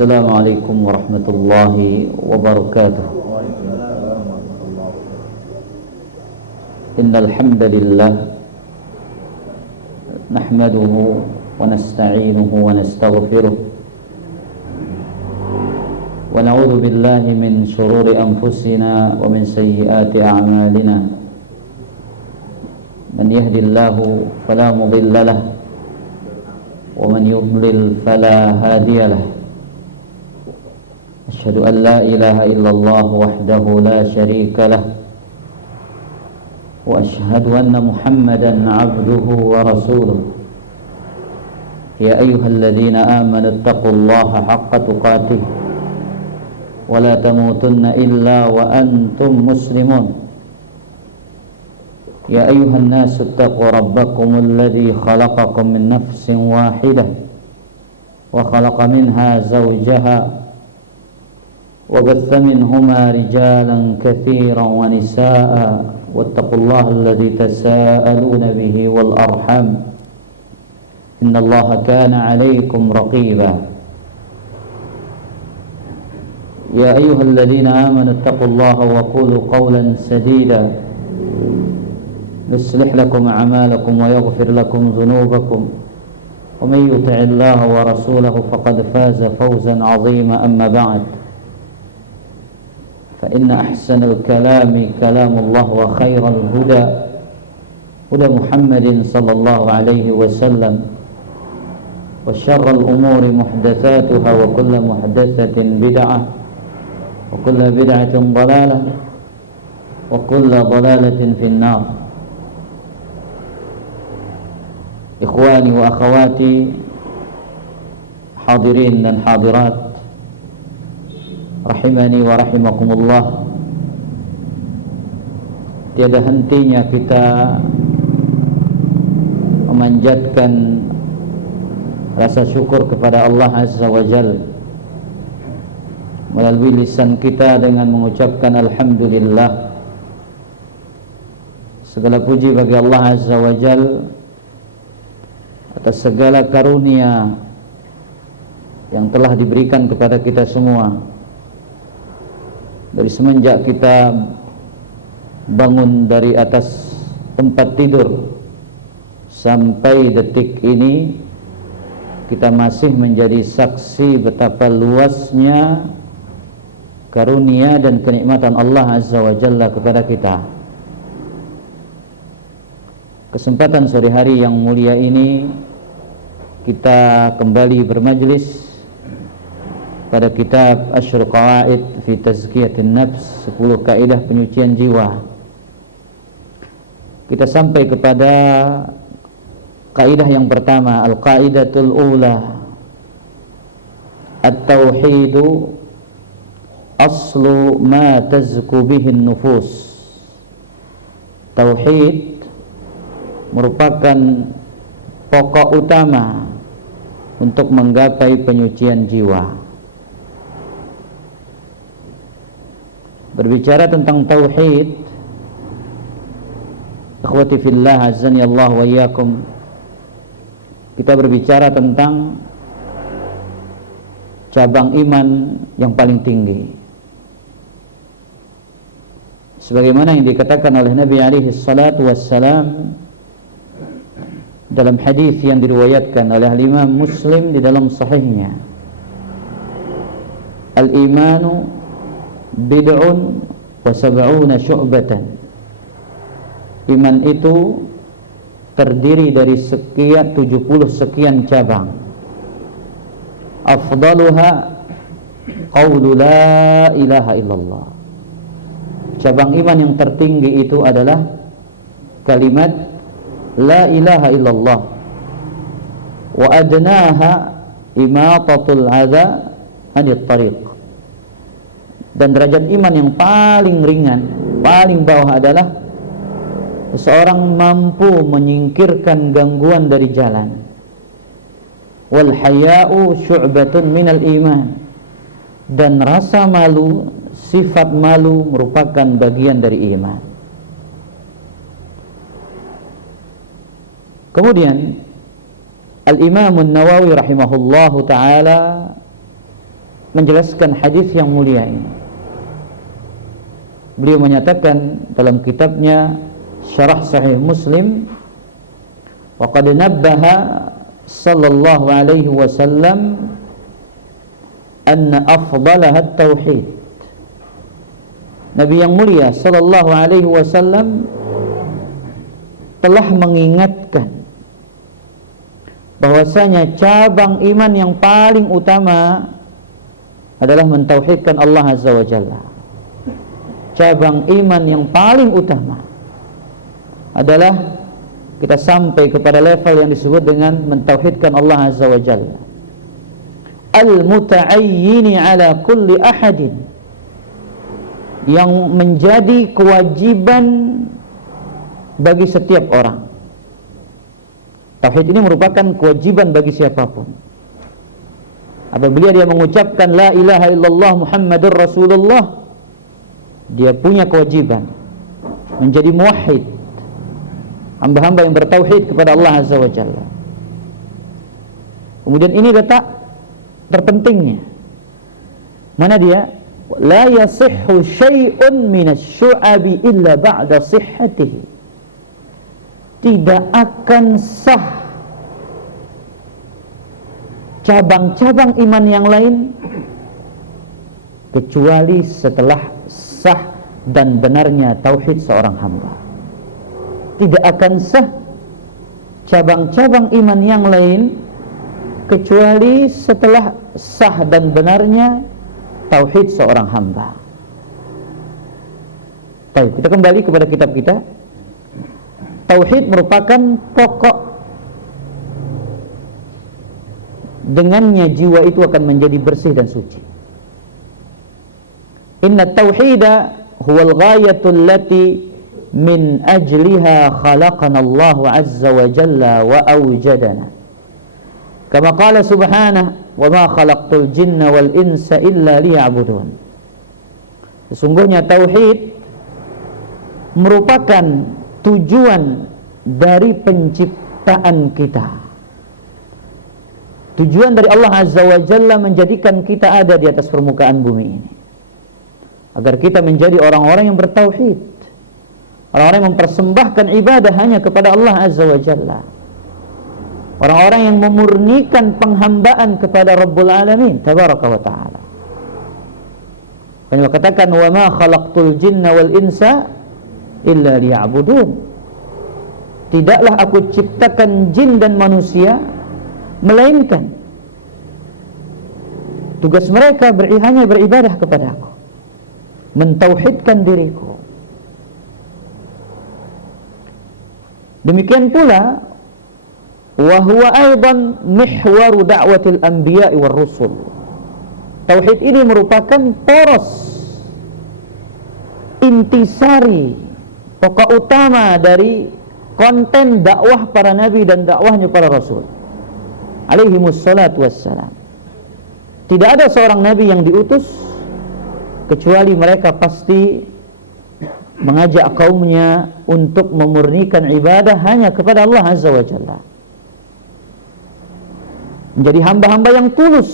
Assalamualaikum warahmatullahi wabarakatuh. Innal hamdalillah nahmaduhu wa nasta'inuhu wa nastaghfiruh wa na'udzu billahi min shururi anfusina wa min sayyiati a'malina. Man yahdihillahu fala mudilla lahu wa man yudlil fala hadiya lahu. Asyhadu an la ilaha illallah wahdahu la syarika lah wa asyhadu anna Muhammadan abduhu wa rasuluh. Ya ayyuhalladzina amanu taqullaha haqqa tuqatih wa la tamutunna illa wa antum muslimun. Ya ayyuhan nasu taqu rabbakumul ladzi khalaqakum min nafsin wahidah wa khalaqa minha zawjaha وبث منهما رجالا كثيرا ونساء واتقوا الله الذي تساءلون به والأرحام إن الله كان عليكم رقيبا يا أيها الذين آمنوا اتقوا الله وقولوا قولا سديدا يصلح لكم أعمالكم ويغفر لكم ذنوبكم ومن يطع الله ورسوله فقد فاز فوزا عظيما أما بعد فإن أحسن الكلام كلام الله وخير الهدى هدى محمد صلى الله عليه وسلم وشر الأمور محدثاتها وكل محدثة بدعة وكل بدعة ضلالة وكل ضلالة في النار. إخواني وأخواتي hadirin dan hadirat rahimani wa rahimakumullah. Tiada hentinya kita memanjatkan rasa syukur kepada Allah Azza wa Jalla melalui lisan kita dengan mengucapkan alhamdulillah. Segala puji bagi Allah Azza wa Jalla atas segala karunia yang telah diberikan kepada kita semua. Dari semenjak kita bangun dari atas tempat tidur sampai detik ini, kita masih menjadi saksi betapa luasnya karunia dan kenikmatan Allah Azza wa Jalla kepada kita. Kesempatan sore hari yang mulia ini kita kembali bermajlis pada kitab Ashr Qawaid fi Tazkiyatin Nafs, 10 kaidah penyucian jiwa. Kita sampai kepada kaidah yang pertama, al-qaidatul ula, at-tauhidu aslu ma tazku bihin nufus. Tauhid merupakan pokok utama untuk menggapai penyucian jiwa. Berbicara tentang tauhid, ikhwati fillah azani Allah wa iyyakum, kita berbicara tentang cabang iman yang paling tinggi. Sebagaimana yang dikatakan oleh Nabi alaihi salatu wassalam dalam hadis yang diriwayatkan oleh Imam Muslim di dalam sahihnya, al-imanu bid'un wa sab'una syu'batan. Iman itu terdiri dari 70 sekian cabang. Afdaluha qawlu la ilaha illallah. Cabang iman yang tertinggi itu adalah kalimat la ilaha illallah. Wa adnaha imatatul adza anit tariq. Dan derajat iman yang paling ringan, paling bawah adalah seseorang mampu menyingkirkan gangguan dari jalan. Wal haya'u syu'batun minal iman. Dan rasa malu, sifat malu merupakan bagian dari iman. Kemudian Al-Imam An-Nawawi rahimahullahu ta'ala menjelaskan hadis yang mulia ini. Beliau menyatakan dalam kitabnya Syarah Sahih Muslim, wa qad nabbaha sallallahu alaihi wasallam anna afdalaha at-tauhid. Nabi yang mulia sallallahu alaihi wasallam telah mengingatkan bahwasanya cabang iman yang paling utama adalah mentauhidkan Allah Azza wa Jalla. Cabang iman yang paling utama adalah kita sampai kepada level yang disebut dengan mentauhidkan Allah Azza wa Jalla, al-muta'ayyini ala kulli ahadin, yang menjadi kewajiban bagi setiap orang. Tauhid ini merupakan kewajiban bagi siapapun. Apabila dia mengucapkan la ilaha illallah Muhammadur Rasulullah, dia punya kewajiban menjadi muwahhid, hamba-hamba yang bertauhid kepada Allah Azza wa Jalla. Kemudian ini letak terpentingnya. Mana dia? La yasihhu syai'un minasy-syu'abi illa ba'da sihhatihi. Tidak akan sah cabang-cabang iman yang lain kecuali setelah sah dan benarnya tauhid seorang hamba. Tidak akan sah cabang-cabang iman yang lain kecuali setelah sah dan benarnya tauhid seorang hamba. Baik, kita kembali kepada kitab kita. Tauhid merupakan pokok, dengannya jiwa itu akan menjadi bersih dan suci. Inna tauhida huwal ghayatul lati min ajliha khalaqana Allah azza wa jalla wa awjadana. Kama qala subhanahu, wa ma khalaqtul jinna wal insa illa liya'budun. Sesungguhnya tauhid merupakan tujuan dari penciptaan kita. Tujuan dari Allah Azza wa Jalla menjadikan kita ada di atas permukaan bumi ini, agar kita menjadi orang-orang yang bertauhid, orang-orang yang mempersembahkan ibadah hanya kepada Allah Azza wa Jalla, orang-orang yang memurnikan penghambaan kepada Rabbul Alamin Tabaraka wa Ta'ala. Beliau katakan, wa ma khalaqtul jinna wal insa illa liya'budun. Tidaklah aku ciptakan jin dan manusia melainkan tugas mereka hanya beribadah kepada aku, mentauhidkan diriku. Demikian pula wa huwa aidan mihwaru da'watil anbiya'i war rusul. Tauhid ini merupakan poros intisari, pokok utama dari konten dakwah para nabi dan dakwahnya para rasul alaihimus salatu wassalam. Tidak ada seorang nabi yang diutus kecuali mereka pasti mengajak kaumnya untuk memurnikan ibadah hanya kepada Allah Azza wa Jalla, menjadi hamba-hamba yang tulus,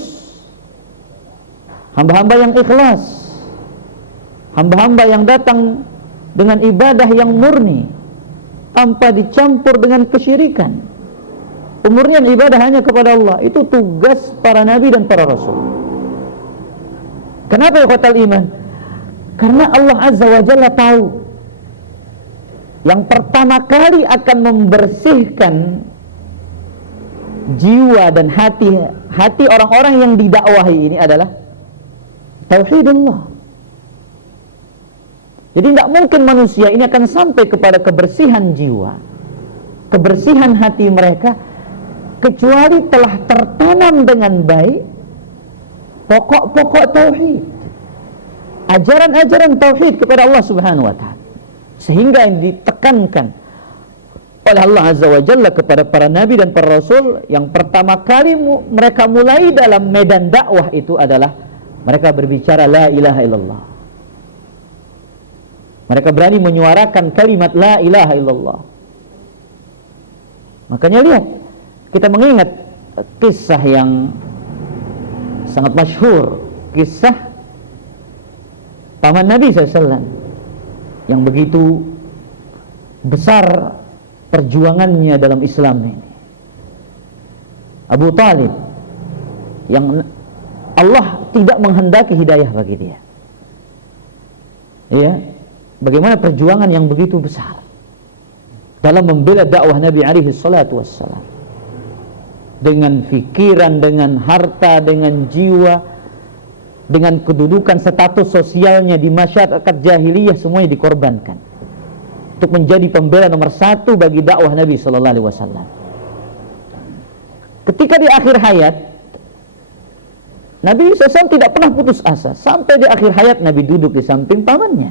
hamba-hamba yang ikhlas, hamba-hamba yang datang dengan ibadah yang murni tanpa dicampur dengan kesyirikan. Pemurnian ibadah hanya kepada Allah, itu tugas para nabi dan para rasul. Kenapa ya khatal iman? Karena Allah Azza wa Jalla tahu yang pertama kali akan membersihkan jiwa dan hati orang-orang yang didakwahi ini adalah tauhidullah. Jadi tidak mungkin manusia ini akan sampai kepada kebersihan jiwa, kebersihan hati mereka, kecuali telah tertanam dengan baik pokok-pokok tauhid, ajaran-ajaran tauhid kepada Allah Subhanahu wa Ta'ala, sehingga yang ditekankan oleh Allah Azza wa Jalla kepada para nabi dan para rasul, yang pertama kali mereka mulai dalam medan dakwah itu adalah mereka berbicara la ilaha illallah. Mereka berani menyuarakan kalimat la ilaha illallah. Makanya lihat, kita mengingat kisah yang sangat masyhur, kisah paman Nabi SAW yang begitu besar perjuangannya dalam Islam ini. Abu Talib yang Allah tidak menghendaki hidayah bagi dia. Ya, bagaimana perjuangan yang begitu besar dalam membela dakwah Nabi alaihi salatu wassalam, dengan pikiran, dengan harta, dengan jiwa, dengan kedudukan status sosialnya di masyarakat jahiliyah, semuanya dikorbankan untuk menjadi pembela nomor satu bagi dakwah Nabi sallallahu alaihi wasallam. Ketika di akhir hayat, Nabi SAW tidak pernah putus asa. Sampai di akhir hayat Nabi duduk di samping pamannya,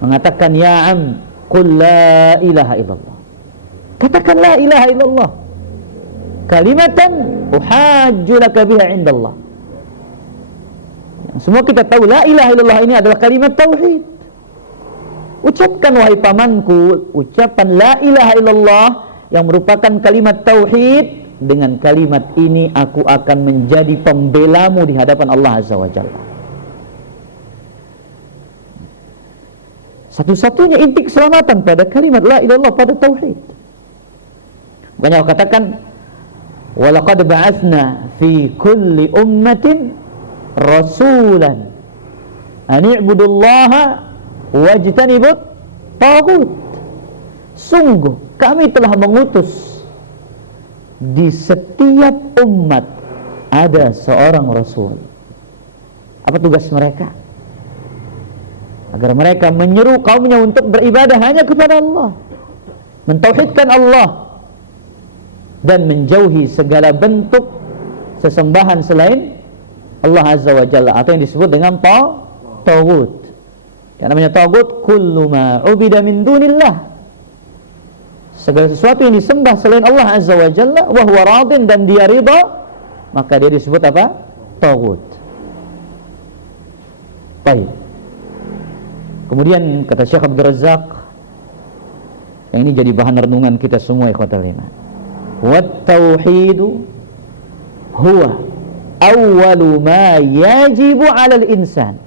mengatakan, ya am, qul la ilaha illallah. Katakan la ilaha illallah, kalimatan uhajju laka biha indallah. Yang semua kita tahu la ilaha illallah ini adalah kalimat tauhid. Ucapkan wahai pamanku ucapan la ilaha illallah yang merupakan kalimat tauhid. Dengan kalimat ini aku akan menjadi pembelamu di hadapan Allah Azza wa Jalla. Satu-satunya inti keselamatan pada kalimat la ilaha illallah, pada tauhid. Makanya Allah katakan, walaqad ba'atsna fi kulli ummatin rasulan an i'budullaha wajtanibut taghut. Sungguh kami telah mengutus di setiap umat ada seorang rasul. Apa tugas mereka? Agar mereka menyeru kaumnya untuk beribadah hanya kepada Allah, mentauhidkan Allah, dan menjauhi segala bentuk sesembahan selain Allah Azza wa Jalla, atau yang disebut dengan taghut. Yang namanya taghut kullu ma ubida min dunillah, segala sesuatu yang disembah selain Allah Azza wa Jalla, wa huwa radin, dan dia ridha, maka dia disebut apa? Taghut. Baik. Kemudian kata Syekh Abdul Razak, yang ini jadi bahan renungan kita semua, ikhwatal iman. Wat tauhidu huwa awwalu ma yajibu 'alal insan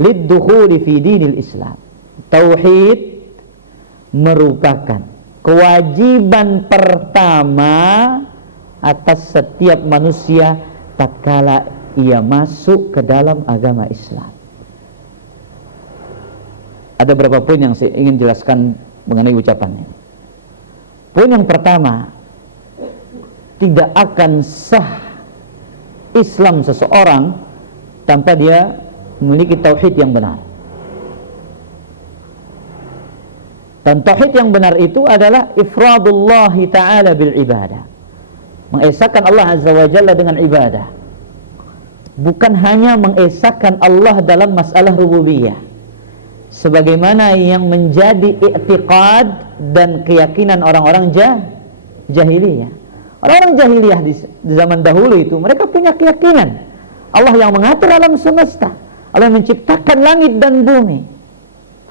lid-dukhuli fi dinil Islam. Tauhid merupakan kewajiban pertama atas setiap manusia tatkala ia masuk ke dalam agama Islam. Ada beberapa poin yang saya ingin jelaskan mengenai ucapannya. Poin yang pertama, tidak akan sah Islam seseorang tanpa dia memiliki tauhid yang benar. Dan tauhid yang benar itu adalah ifradullah ta'ala bil ibadah, mengesahkan Allah Azza wa Jalla dengan ibadah, bukan hanya mengesahkan Allah dalam masalah rububiyah sebagaimana yang menjadi i'tiqad dan keyakinan orang-orang jahiliyah. Orang-orang jahiliyah di zaman dahulu itu, mereka punya keyakinan Allah yang mengatur alam semesta, Allah yang menciptakan langit dan bumi,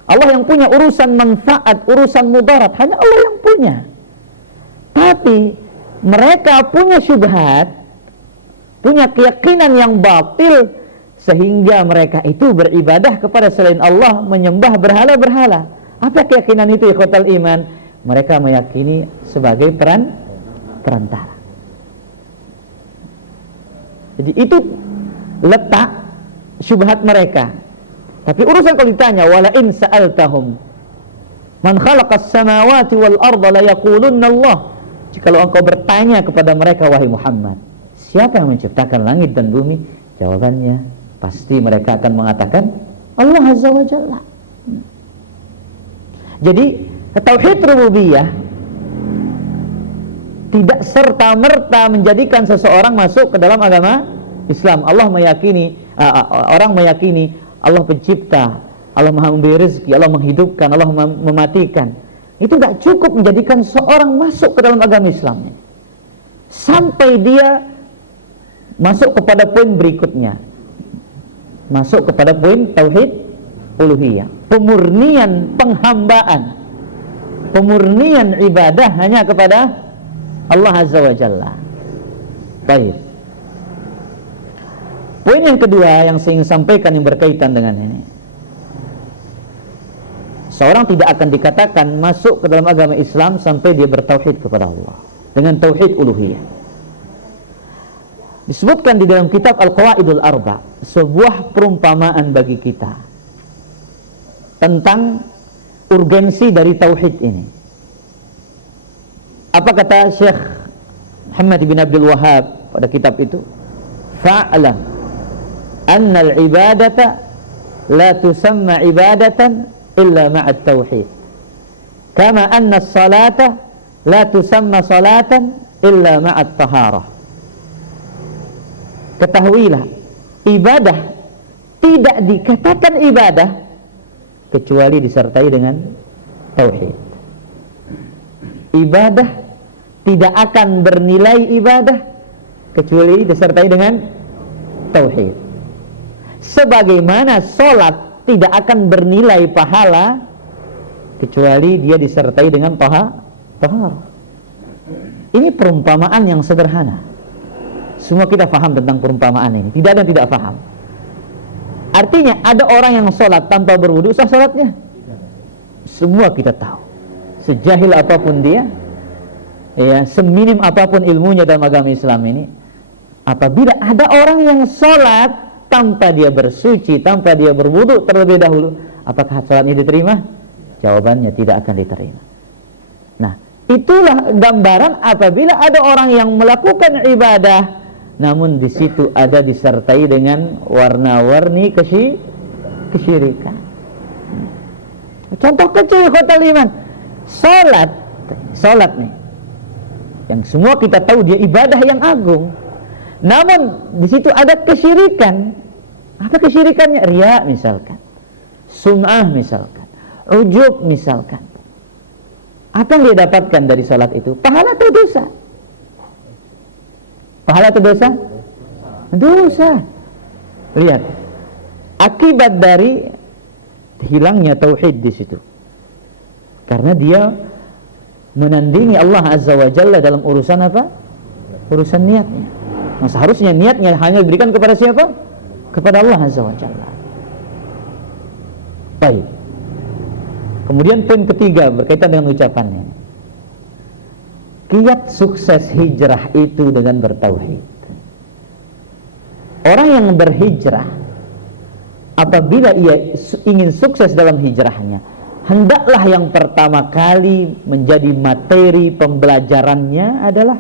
Allah yang punya urusan manfaat, urusan mudarat, hanya Allah yang punya. Tapi mereka punya syubhat, punya keyakinan yang batil, sehingga mereka itu beribadah kepada selain Allah, menyembah berhala-berhala. Apa keyakinan itu, ikhwatal iman? Mereka meyakini sebagai perantara. Jadi itu letak syubhat mereka. Tapi urusan kalau ditanya, wala in sa'altahum man khalaqas samawati wal arda la yaqulunna Allah. Jikalau engkau bertanya kepada mereka, wahai Muhammad, siapa yang menciptakan langit dan bumi? Jawabannya pasti mereka akan mengatakan Allah Azza wa Jalla. Jadi tauhid rububiyah tidak serta-merta menjadikan seseorang masuk ke dalam agama Islam. Allah meyakini, orang meyakini Allah pencipta, Allah maha memberi rezeki, Allah menghidupkan, Allah mematikan. Itu tidak cukup menjadikan seorang masuk ke dalam agama Islam, sampai dia masuk kepada poin berikutnya, masuk kepada poin tauhid uluhiyah, pemurnian penghambaan, pemurnian ibadah hanya kepada Allah Azza wa Jalla. Baik. Poin yang kedua yang saya ingin sampaikan yang berkaitan dengan ini, seorang tidak akan dikatakan masuk ke dalam agama Islam sampai dia bertauhid kepada Allah dengan tauhid uluhiyah. Disebutkan di dalam kitab Al-Qawaidul Arba sebuah perumpamaan bagi kita tentang urgensi dari tauhid ini. Apa kata Syekh Muhammad bin Abdul Wahhab pada kitab itu? Fa'lam anna al-ibadata la tusamma ibadatan illa ma'at tauhid, kama anna as-salata la tusamma salatan illa ma'at taharah. Ketahuilah, ibadah tidak dikatakan ibadah kecuali disertai dengan tauhid. Ibadah tidak akan bernilai ibadah kecuali disertai dengan tauhid. Sebagaimana sholat tidak akan bernilai pahala kecuali dia disertai dengan taharah. Ini perumpamaan yang sederhana. Semua kita faham tentang perumpamaan ini. Tidak ada yang tidak faham. Artinya ada orang yang sholat tanpa berwudu, sah sholatnya? Semua kita tahu. Sejahil apapun dia, ya, seminim apapun ilmunya dalam agama Islam ini, apabila ada orang yang sholat tanpa dia bersuci, tanpa dia berwudu terlebih dahulu, apakah sholatnya diterima? Jawabannya tidak akan diterima. Nah, itulah gambaran apabila ada orang yang melakukan ibadah namun di situ ada disertai dengan warna-warni kesyirikan. Contoh kecil kota iman, salat nih, yang semua kita tahu dia ibadah yang agung, namun di situ ada kesyirikan. Apa kesyirikannya? Riya misalkan, sum'ah misalkan, ujub misalkan. Apa yang dia dapatkan dari salat itu? Pahala atau dosa? Pahala atau dosa? Dosa. Lihat, akibat dari hilangnya tauhid di situ. Karena dia menandingi Allah Azza wa Jalla dalam urusan apa? Urusan niatnya. Nah, seharusnya niatnya hanya diberikan kepada siapa? Kepada Allah Azza wa Jalla. Baik. Kemudian poin ketiga berkaitan dengan ucapannya. Kiat sukses hijrah itu dengan bertauhid. Orang yang berhijrah, apabila ia ingin sukses dalam hijrahnya, hendaklah yang pertama kali menjadi materi pembelajarannya adalah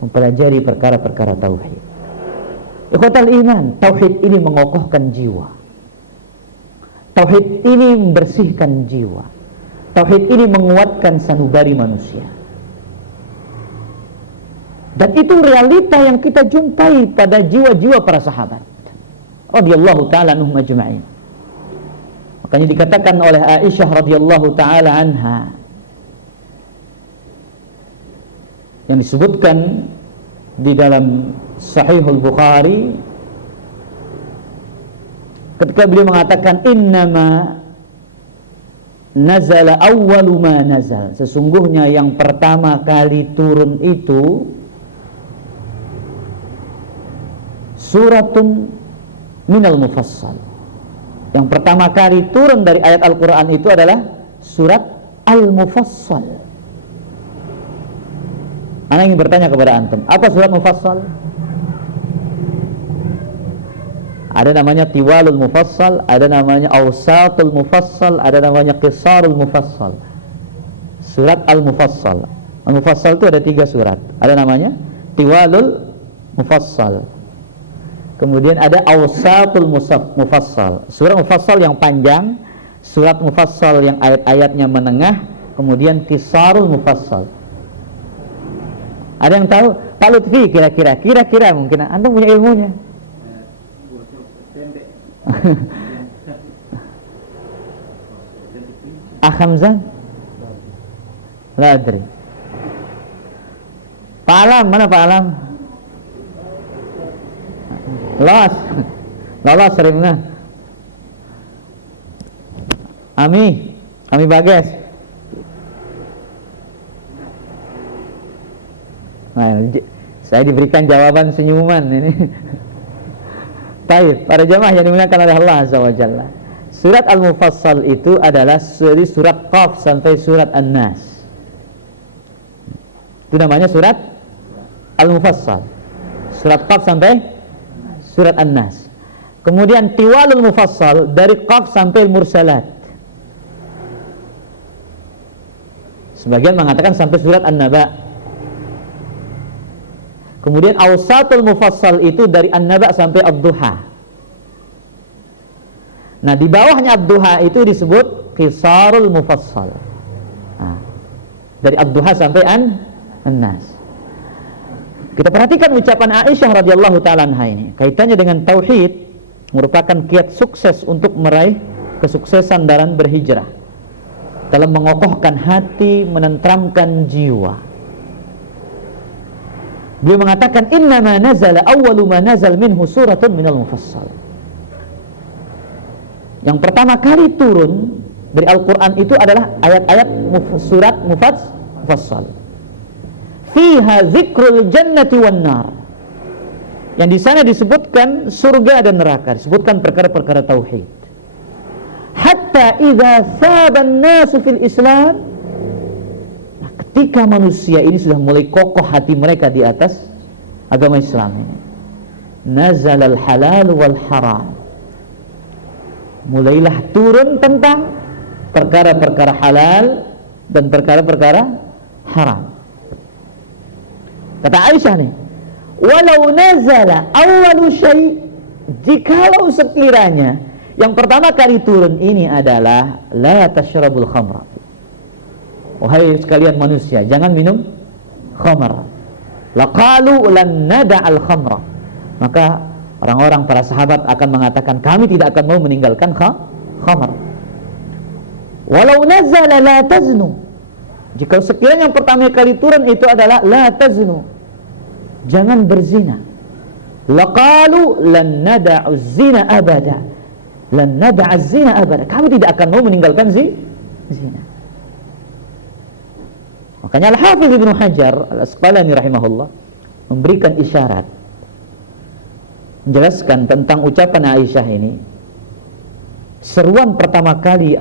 mempelajari perkara-perkara tauhid. Ikhwatal iman, tauhid ini mengokohkan jiwa. Tauhid ini membersihkan jiwa. Tauhid ini menguatkan sanubari manusia. Dan itu realita yang kita jumpai pada jiwa-jiwa para sahabat radhiyallahu ta'ala anhum ajma'in. Makanya dikatakan oleh Aisyah radhiyallahu ta'ala anha, yang disebutkan di dalam Sahihul Bukhari, ketika beliau mengatakan innama nazala awwalu ma nazal, sesungguhnya yang pertama kali turun itu suratun minal mufassal. Yang pertama kali turun dari ayat Al-Quran itu adalah surat Al-Mufassal. Ana ingin bertanya kepada antum, apa surat Mufassal? Ada namanya Tiwalul Mufassal, ada namanya Awsatul Mufassal, ada namanya Qisarul Mufassal. Surat Al-Mufassal. Al-Mufassal itu ada 3 surat. Ada namanya Tiwalul Mufassal. Kemudian ada Awsatul Mufassal, surat Mufassal yang panjang, surat Mufassal yang ayat-ayatnya menengah, kemudian Qisarul Mufassal. Ada yang tahu? Pak Lutfi kira-kira mungkin Anda punya ilmunya. Hamzah? La adri. Pak Alam, mana Pak Alam? Lolos seringnya. Ami Bages. Nah, saya diberikan jawaban senyuman ini. Baik, para jamaah yang dimuliakan oleh Allah Azza wa Jalla. Surat Al-Mufassal itu adalah dari surat Qaf sampai surat An-Nas. Itu namanya surat Al-Mufassal. Surat Qaf sampai surat An-Nas. Kemudian Tiwalul Mufassal dari Qaf sampai Mursalat. Sebagian mengatakan sampai surat An-Naba. Kemudian Awsatul Mufassal itu dari An-Naba sampai Ad-Duha. Nah, di bawahnya Ad-Duha itu disebut Qisarul Mufassal. Nah, dari Ad-Duha sampai An-Nas. Kita perhatikan ucapan Aisyah radhiyallahu ta'ala anha ini. Kaitannya dengan tauhid merupakan kiat sukses untuk meraih kesuksesan dalam berhijrah, dalam mengokohkan hati, menenteramkan jiwa. Dia mengatakan innama nazala awwalu ma nazal minhu suratun minal mufassal. Yang pertama kali turun dari Al-Qur'an itu adalah ayat-ayat surat mufassal. Fiha dzikrul jannati wan nar. Yang di sana disebutkan surga dan neraka, disebutkan perkara-perkara tauhid. Hatta idza saban nasu fil Islam, ketika manusia ini sudah mulai kokoh hati mereka di atas agama Islam ini, nazalal halal wal haram, mulailah turun tentang perkara-perkara halal dan perkara-perkara haram. Kata Aisyah nih, walau nazala awwalu syai', jikalau sekiranya yang pertama kali turun ini adalah la tasyrabul khamra, wahai sekalian manusia, jangan minum khamar. Laqalu lan nada'al khamra, maka orang-orang para sahabat akan mengatakan kami tidak akan mau meninggalkan khamar. Walau nazala la taznu, jika sekiranya yang pertama kali turun itu adalah la taznu, jangan berzina. Laqalu lan nada'u zina abada, lan nada'az zina abada, kami tidak akan mau meninggalkan zina. Makanya Al-Hafidz Ibnu Hajar Al-Asqalani rahimahullah memberikan isyarat, menjelaskan tentang ucapan Aisyah ini. Seruan pertama kali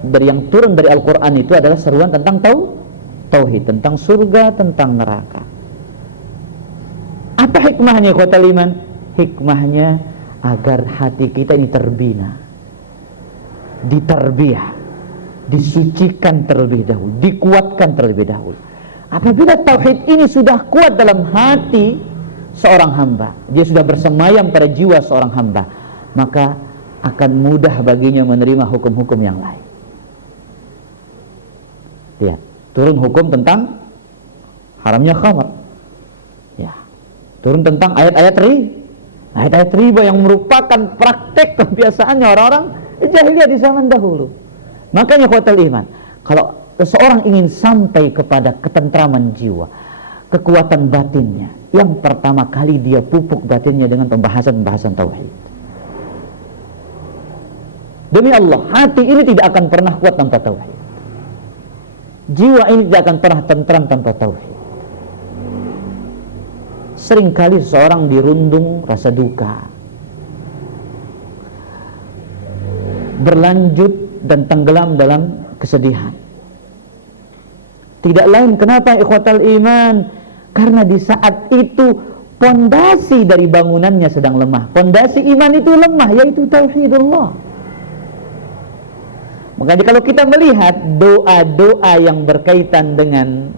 dari yang turun dari Al-Quran itu adalah seruan tentang tauhid, tentang surga, tentang neraka. Apa hikmahnya ikhwatal iman? Hikmahnya agar hati kita ini terbina, ditarbiyah, disucikan terlebih dahulu, dikuatkan terlebih dahulu. Apabila tauhid ini sudah kuat dalam hati seorang hamba, dia sudah bersemayam pada jiwa seorang hamba, maka akan mudah baginya menerima hukum-hukum yang lain. Lihat, turun hukum tentang haramnya khamar. Ya, turun tentang ayat-ayat riba yang merupakan praktek kebiasaannya orang-orang jahiliyah di zaman dahulu. Makanya ikhwatal iman, kalau seseorang ingin sampai kepada ketentraman jiwa, kekuatan batinnya, yang pertama kali dia pupuk batinnya dengan pembahasan-pembahasan tauhid. Demi Allah, hati ini tidak akan pernah kuat tanpa tauhid. Jiwa ini tidak akan pernah tentram tanpa tauhid. Seringkali seseorang dirundung rasa duka, berlanjut dan tenggelam dalam kesedihan. Tidak lain kenapa ikhwatal iman, karena di saat itu pondasi dari bangunannya sedang lemah. Pondasi iman itu lemah, yaitu tauhidullah. Makanya kalau kita melihat doa-doa yang berkaitan dengan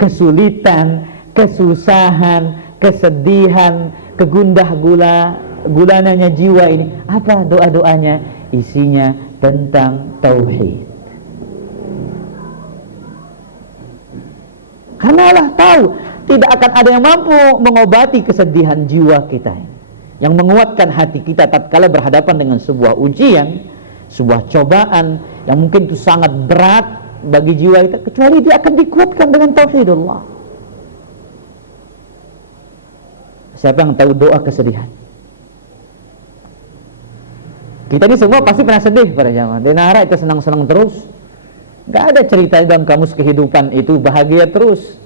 kesulitan, kesusahan, kesedihan, gulananya jiwa ini, apa doa-doanya? Isinya tentang tauhid. Karena Allah tahu tidak akan ada yang mampu mengobati kesedihan jiwa kita, yang menguatkan hati kita tatkala berhadapan dengan sebuah ujian, sebuah cobaan yang mungkin itu sangat berat bagi jiwa kita, kecuali dia akan dikuatkan dengan tauhidullah. Siapa yang tahu doa kesedihan? Kita ini semua pasti pernah sedih pada zaman. Di Nara itu senang-senang terus. Gak ada cerita dalam kamus kehidupan itu bahagia terus.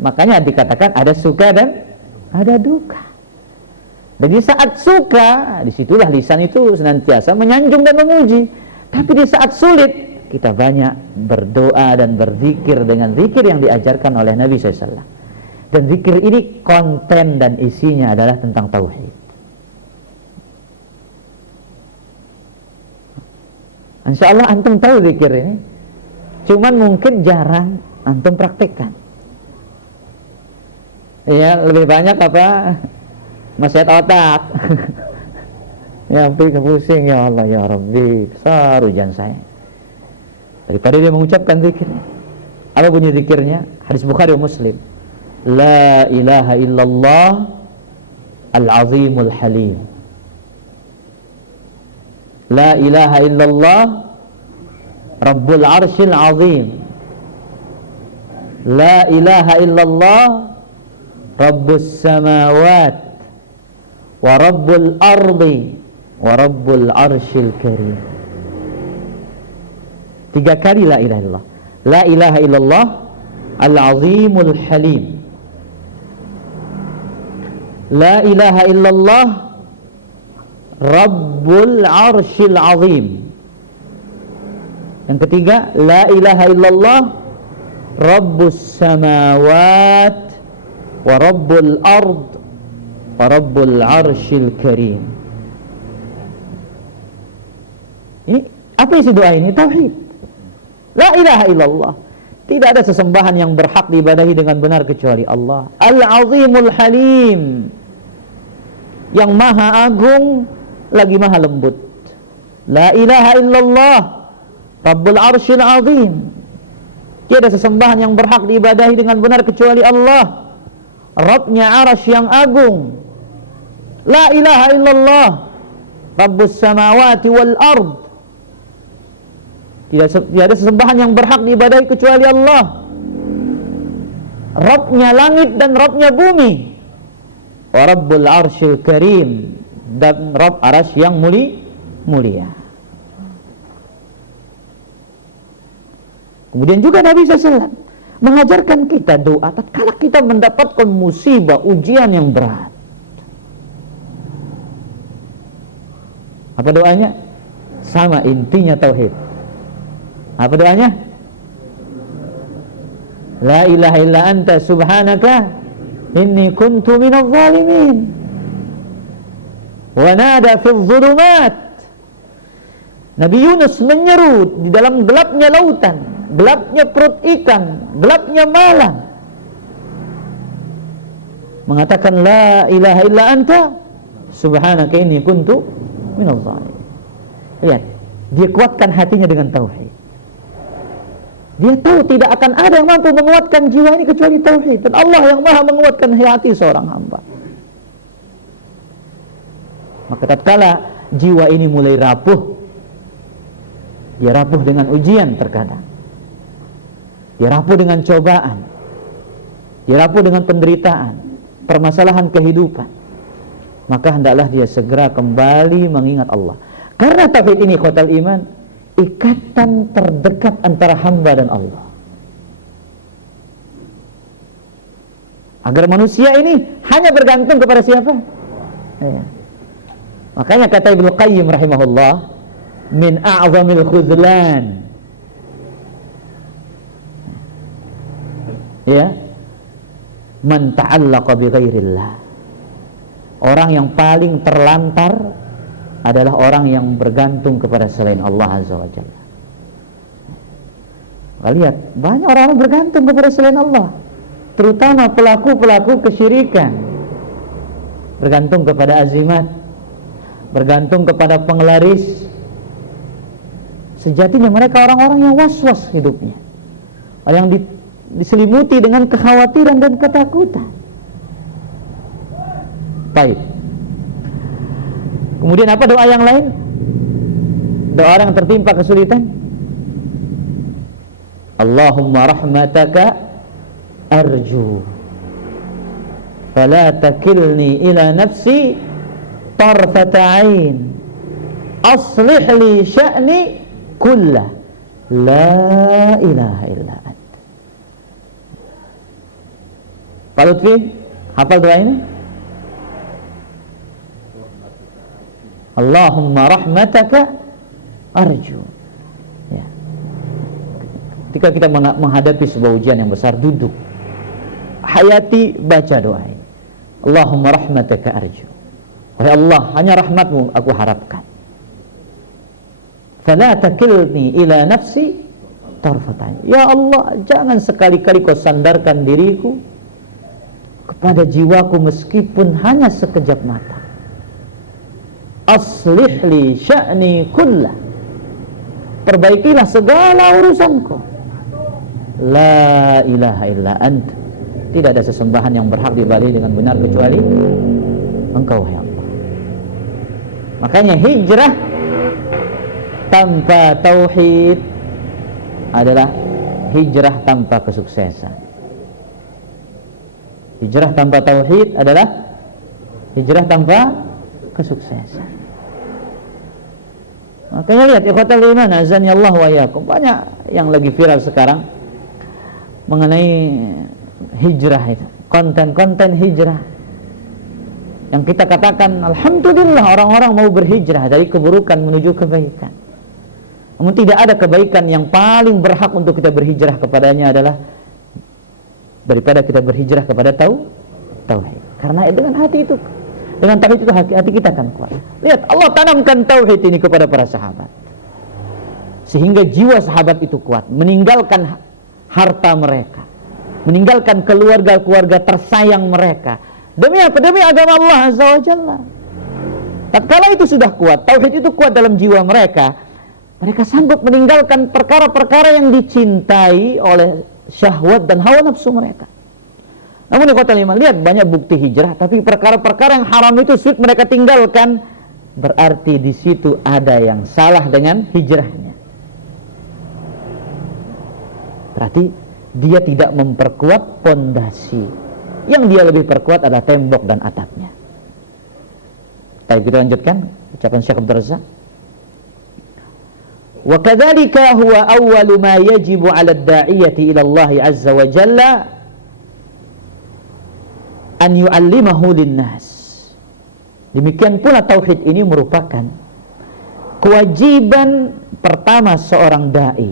Makanya dikatakan ada suka dan ada duka. Dan di saat suka, disitulah lisan itu senantiasa menyanjung dan memuji. Tapi di saat sulit, kita banyak berdoa dan berzikir dengan zikir yang diajarkan oleh Nabi SAW. Dan zikir ini konten dan isinya adalah tentang tauhid. Insya Allah antum tahu zikir ini, cuman mungkin jarang antum praktekkan. Ya, lebih banyak apa? Maksiat otak. Ya, sampai pusing, ya Allah ya Rabbi, besar ujian saya. Daripada dia mengucapkan zikirnya. Apa bunyi zikirnya? Hadis Bukhari wa Muslim. La ilaha illallah al-azimul halim. La ilaha illallah Rabbul arshil azim. La ilaha illallah Rabbus samawat wa Rabbul ardi wa Rabbul arshil karim. 3 kali la ilaha illallah. La ilaha illallah al-azimul halim. La ilaha illallah Rabbul arshil azim. Yang ketiga, la ilaha illallah Rabbus samawat wa Rabbul ard wa Rabbul arshil karim. Ini apa isi doa ini? Tauhid. La ilaha illallah, tidak ada sesembahan yang berhak diibadahi dengan benar kecuali Allah. Al-azimul halim, yang maha agung lagi maha lembut. La ilaha illallah Rabbul arshil azim, tiada sesembahan yang berhak diibadahi dengan benar kecuali Allah, Rabbnya arasy yang agung. La ilaha illallah Rabbus samawati wal ard, tidak ada sesembahan yang berhak diibadahi kecuali Allah, Rabbnya langit dan Rabbnya bumi. Wa Rabbul arshil karim, dan Rabb arasy yang mulia. Kemudian juga Nabi SAW mengajarkan kita doa tatkala kita mendapatkan musibah, ujian yang berat. Apa doanya? Sama, intinya tauhid. Apa doanya? La ilaha illa anta subhanaka inni kuntu minadh zalimin. Wa nada fi dhulumat. Nabi Yunus menyeru di dalam gelapnya lautan, gelapnya perut ikan, gelapnya malam, mengatakan la ilaha illa anta subhanaka inni kuntu minadh zalimin. Lihat, dia kuatkan hatinya dengan tauhid. Dia tahu tidak akan ada yang mampu menguatkan jiwa ini kecuali tauhid, dan Allah yang maha menguatkan hati seorang hamba. Maka tatkala jiwa ini mulai rapuh, dia rapuh dengan ujian terkadang, dia rapuh dengan cobaan, dia rapuh dengan penderitaan, permasalahan kehidupan, maka hendaklah dia segera kembali mengingat Allah. Karena tauhid ini ikhwatal iman, ikatan terdekat antara hamba dan Allah. Agar manusia ini hanya bergantung kepada siapa? Ya. Makanya kata Ibnu Qayyim rahimahullah, min a'zamil khuzlan, ya, man ta'allaqa bi ghairillah. Orang yang paling terlantar adalah orang yang bergantung kepada selain Allah Azza wa Jalla. Lihat, banyak orang bergantung kepada selain Allah, terutama pelaku-pelaku kesyirikan, bergantung kepada azimat, bergantung kepada penglaris. Sejatinya mereka orang-orang yang was-was hidupnya, yang diselimuti dengan kekhawatiran dan ketakutan. Baik. Kemudian apa doa yang lain? Doa orang yang tertimpa kesulitan. Allahumma rahmataka arju fala takilni ila nafsi tarfata ain aslih li sya'ni kullah la ilaha illa anta. Pak Lutfi, hafal doa ini? Allahumma rahmataka arju. Ya. Ketika kita menghadapi sebuah ujian yang besar, duduk, hayati, baca doa ini. Allahumma rahmataka arju. Wahai Allah, hanya rahmatmu aku harapkan. Fala takilni ila nafsi tarfatanya. Ya Allah, jangan sekali-kali kau sandarkan diriku kepada jiwaku meskipun hanya sekejap mata. Aslih li sya'ni kullah. Perbaikilah segala urusanku. La ilaha illa anta. Tidak ada sesembahan yang berhak diibadahi dengan benar kecuali Engkau, ya Allah. Makanya hijrah tanpa tauhid adalah hijrah tanpa kesuksesan. Hijrah tanpa tauhid adalah hijrah tanpa kesuksesan. Makanya lihat ikhwatal iman, azani Allah wa iyyakum, banyak yang lagi viral sekarang mengenai hijrah itu, konten-konten hijrah yang kita katakan alhamdulillah orang-orang mau berhijrah dari keburukan menuju kebaikan. Namun tidak ada kebaikan yang paling berhak untuk kita berhijrah kepadanya adalah daripada kita berhijrah kepada tauhid. Karena dengan hati itu, dengan tauhid itu hati kita akan kuat. Lihat, Allah tanamkan tauhid ini kepada para sahabat sehingga jiwa sahabat itu kuat, meninggalkan harta mereka, meninggalkan keluarga-keluarga tersayang mereka. Demi apa? Demi agama Allah Azza wa Jalla. Tatkala itu sudah kuat, tauhid itu kuat dalam jiwa mereka, mereka sanggup meninggalkan perkara-perkara yang dicintai oleh syahwat dan hawa nafsu mereka. Namun ikhwatal iman, lihat banyak bukti hijrah, tapi perkara-perkara yang haram itu sulit mereka tinggalkan. Berarti di situ ada yang salah dengan hijrahnya. Berarti dia tidak memperkuat pondasi. Yang dia lebih perkuat adalah tembok dan atapnya. Baik, kita lanjutkan ucapan Syekh Abdul Razak. Wa kadzalika huwa awwalu ma yajibu 'ala ad-da'iyati ila Allah 'azza wa jalla an yu'allimahu lin-nas. Demikian pula tauhid ini merupakan kewajiban pertama seorang dai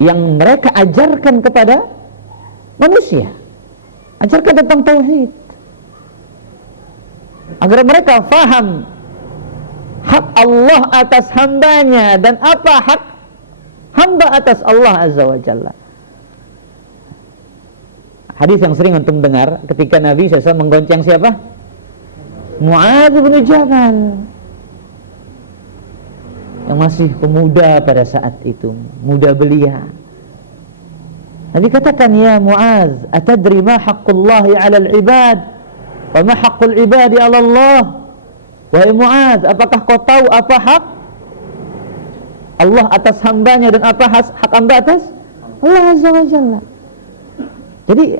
yang mereka ajarkan kepada manusia. Ajarkan tentang tauhid agar mereka faham hak Allah atas hambanya dan apa hak hamba atas Allah Azza wa Jalla. Hadis yang sering antum dengar ketika Nabi SAW menggonceng siapa? Mu'adz bin Jabal, yang masih pemuda pada saat itu, muda belia. Nabi katakan, ya Mu'adz, atadri ma haqqullahi 'alal ibad wa ma haqqul ibadi 'ala Allah? Wahai Mu'adz, apakah kau tahu apa hak Allah atas hambanya dan apa hak hamba atas Allah Azza wa Jalla? Jadi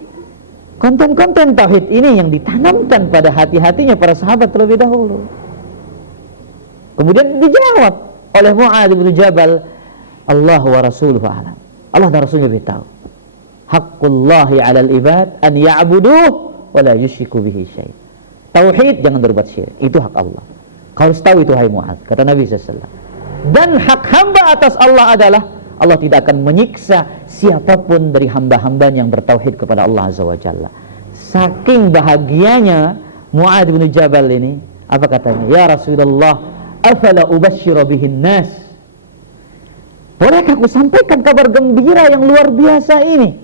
konten-konten tauhid ini yang ditanamkan pada hati-hatinya para sahabat terlebih dahulu. Kemudian dijawab oleh Mu'adz bin Jabal, Allah wa rasuluhu a'lam. Allah dan Rasulnya lebih tahu. Haqqullahi 'alal ibad an ya'buduh wa la yusyriku bihi syai'. Tauhid, jangan berbuat syirik, itu hak Allah. Kau harus tahu itu, hai Mu'adz, kata Nabi SAW. Dan hak hamba atas Allah adalah Allah tidak akan menyiksa siapapun dari hamba-hambanya yang bertauhid kepada Allah Azza wa Jalla. Saking bahagianya Mu'adz bin Jabal ini, apa katanya? Ya Rasulullah, afala ubashshira bihin nas? Bolehkah aku sampaikan kabar gembira yang luar biasa ini?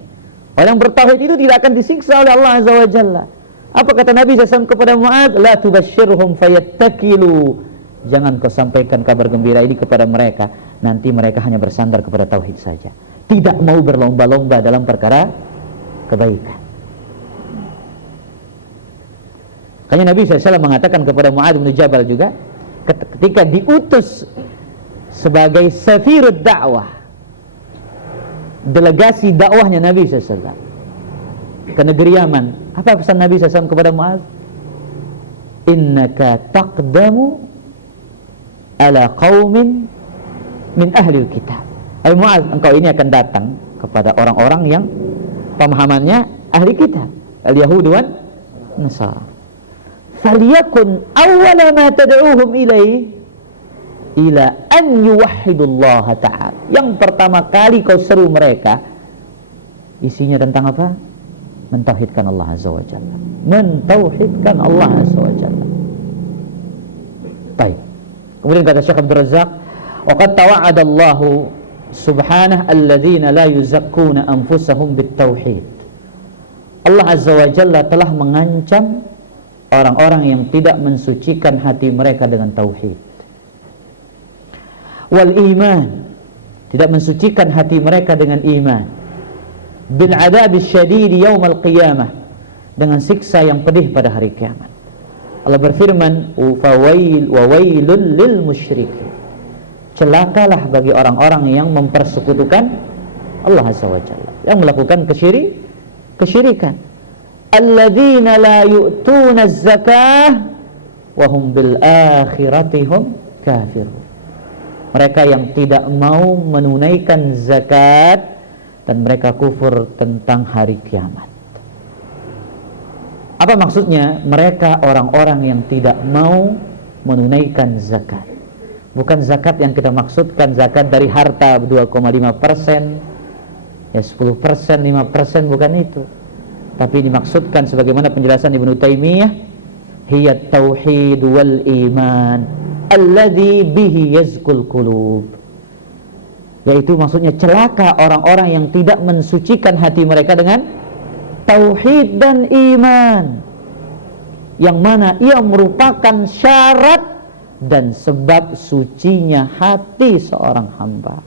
Orang bertauhid itu tidak akan disiksa oleh Allah Azza wa Jalla. Apa kata Nabi SAW kepada Mu'adz? La tubashshirhum fayattakilu. Jangan kau sampaikan kabar gembira ini kepada mereka, nanti mereka hanya bersandar kepada tauhid saja, tidak mau berlomba-lomba dalam perkara kebaikan. Makanya Nabi SAW mengatakan kepada Mu'adz bin Jabal juga, ketika diutus sebagai safirud dakwah, delegasi dakwahnya Nabi SAW ke negeri Yaman, apa pesan Nabi SAW kepada Mu'adz? Innaka taqdamu ala qaumin min ahli kitab. Hai Mu'adz, engkau ini akan datang kepada orang-orang yang pemahamannya ahli kitab, al-Yahud wan Nasara. Falyakun awwala ma tad'uuhum ilaih ila an yuwahhidullah ta'ala. Yang pertama kali kau seru mereka, isinya tentang apa? Mentauhidkan Allah Azza wa Jalla. Mentauhidkan Allah Azza wa Jalla. Baik. Kemudian kata Syekh Abdul Razak, wa qad tawa'adallahu subhanahu alladzina la yuzakkuna anfusahum bitauhid. Allah Azza wa Jalla telah mengancam orang-orang yang tidak mensucikan hati mereka dengan tauhid. Wal iman, tidak mensucikan hati mereka dengan iman. Bil adabis syadid yaumal qiyamah, dengan siksa yang pedih pada hari kiamat. Allah berfirman, wa wailul lil musyrikin. Celakalah bagi orang-orang yang mempersekutukan Allah Azza wa Jalla, yang melakukan kesyirikan. Alladzina la yu'tuna az-zakah wa hum bil akhirati hum kafirun. Mereka yang tidak mau menunaikan zakat dan mereka kufur tentang hari kiamat. Apa maksudnya? Mereka orang-orang yang tidak mau menunaikan zakat. Bukan zakat yang kita maksudkan zakat dari harta 2,5%, ya 10%, 5%, bukan itu. Tapi dimaksudkan sebagaimana penjelasan Ibnu Taimiyah, hiya tauhid wal iman alladzi bihi yazkul qulub. Yaitu maksudnya celaka orang-orang yang tidak mensucikan hati mereka dengan tauhid dan iman, yang mana ia merupakan syarat dan sebab sucinya hati seorang hamba.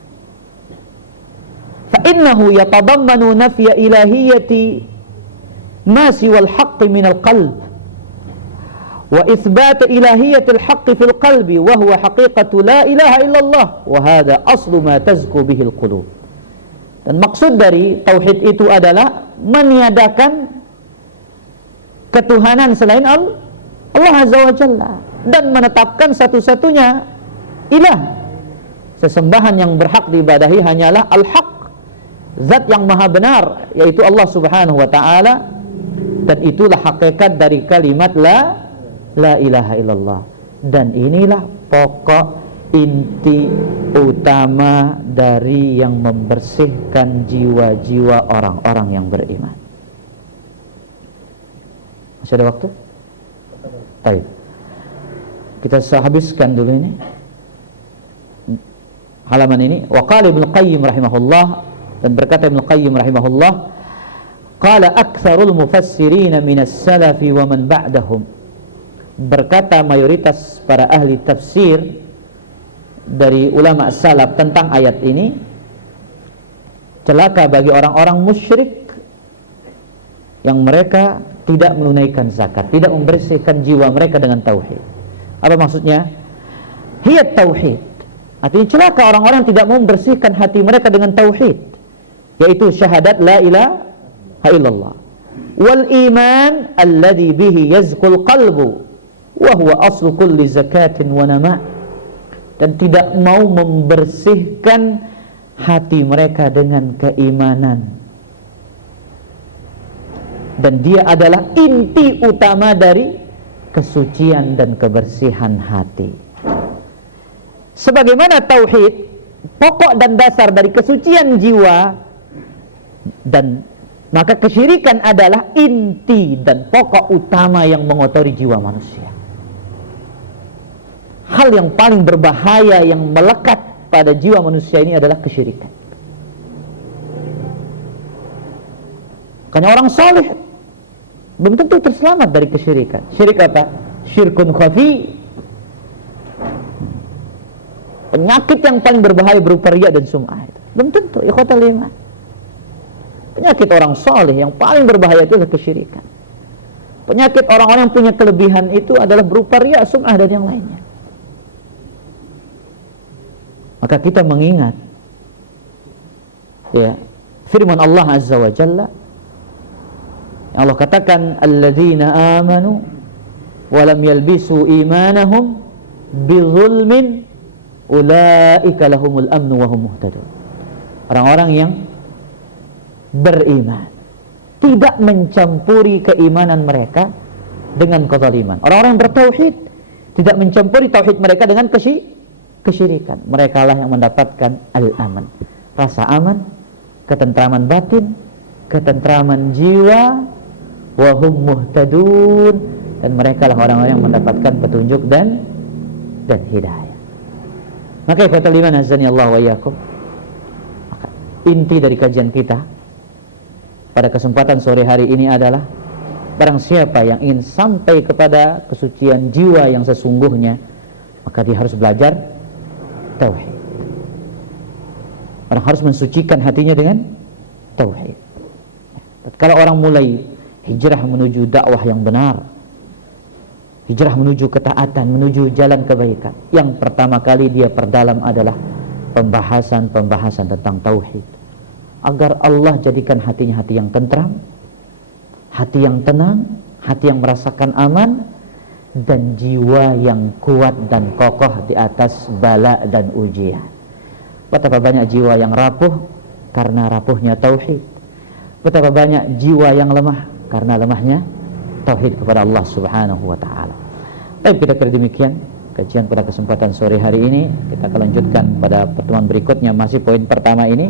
Fa innahu yatadammanu nafya ilahiyati ma siwal haqqi minal qalb wa itsbat ilahiyatil haqqi fil qalbi wa huwa haqiqatu la ilaha illallah wa hadha aslu ma tazku bihil qulub. Dan maksud dari tauhid itu adalah meniadakan ketuhanan selain Allah Azza wa Jalla dan menetapkan satu-satunya ilah, sesembahan yang berhak diibadahi hanyalah al-haq, zat yang maha benar, yaitu Allah Subhanahu wa ta'ala. Dan itulah hakikat dari kalimat la ilaha illallah. Dan inilah pokok inti utama dari yang membersihkan jiwa-jiwa orang-orang yang beriman. Masih ada waktu? Baik. Kita habiskan dulu ini halaman ini. Wa qala Ibnu Qayyim rahimahullah, dan berkata Ibnu Qayyim rahimahullah, qala aktsarul mufassirin minas salafi wa man ba'dahum. Berkata mayoritas para ahli tafsir dari ulama salaf tentang ayat ini, celaka bagi orang-orang musyrik yang mereka tidak menunaikan zakat, tidak membersihkan jiwa mereka dengan tauhid. Apa maksudnya? Hiya tauhid, artinya celaka orang-orang yang tidak membersihkan hati mereka dengan tauhid, yaitu syahadat la ilaha illallah, wal iman alladhi bihi yazkul qalbu wa huwa aslu kulli zakatin wa nama. Dan tidak mau membersihkan hati mereka dengan keimanan, dan dia adalah inti utama dari kesucian dan kebersihan hati. Sebagaimana tauhid pokok dan dasar dari kesucian jiwa, dan maka kesyirikan adalah inti dan pokok utama yang mengotori jiwa manusia. Hal yang paling berbahaya yang melekat pada jiwa manusia ini adalah kesyirikan. Karena orang saleh belum tentu terselamat dari kesyirikan. Syirik apa? Syirkun khafi, penyakit yang paling berbahaya berupa riya dan sum'ah. Belum tentu ikhwatal iman. Penyakit orang saleh yang paling berbahaya itu adalah kesyirikan. Penyakit orang-orang yang punya kelebihan itu adalah berupa riya, sum'ah dan yang lainnya. Maka kita mengingat ya firman Allah Azza wa Jalla, Allah katakan alladzina amanu wa lam yalbisu imanahum bizulmin ulaika lahumul amnu wa hum muhtadun. Orang-orang yang beriman, tidak mencampuri keimanan mereka dengan kezaliman. Orang-orang bertauhid tidak mencampuri tauhid mereka dengan kesyirikan. Mereka lah yang mendapatkan al-aman, rasa aman, ketentraman batin, ketentraman jiwa, wa hum muhtadun, dan mereka lah orang-orang yang mendapatkan petunjuk dan hidayah. Maka kata liman azani Allah wa iyyakum, inti dari kajian kita pada kesempatan sore hari ini adalah barang siapa yang ingin sampai kepada kesucian jiwa yang sesungguhnya, maka dia harus belajar tauhid. Orang harus mensucikan hatinya dengan tauhid. Kalau orang mulai hijrah menuju dakwah yang benar, hijrah menuju ketaatan, menuju jalan kebaikan, yang pertama kali dia perdalam adalah pembahasan tentang tauhid, agar Allah jadikan hatinya hati yang tentram, hati yang tenang, hati yang merasakan aman, dan jiwa yang kuat dan kokoh di atas bala dan ujian. Betapa banyak jiwa yang rapuh karena rapuhnya tauhid. Betapa banyak jiwa yang lemah karena lemahnya tauhid kepada Allah Subhanahu wa taala. Baik, kita kira demikian kajian pada kesempatan sore hari ini. Kita akan lanjutkan pada pertemuan berikutnya, masih poin pertama ini.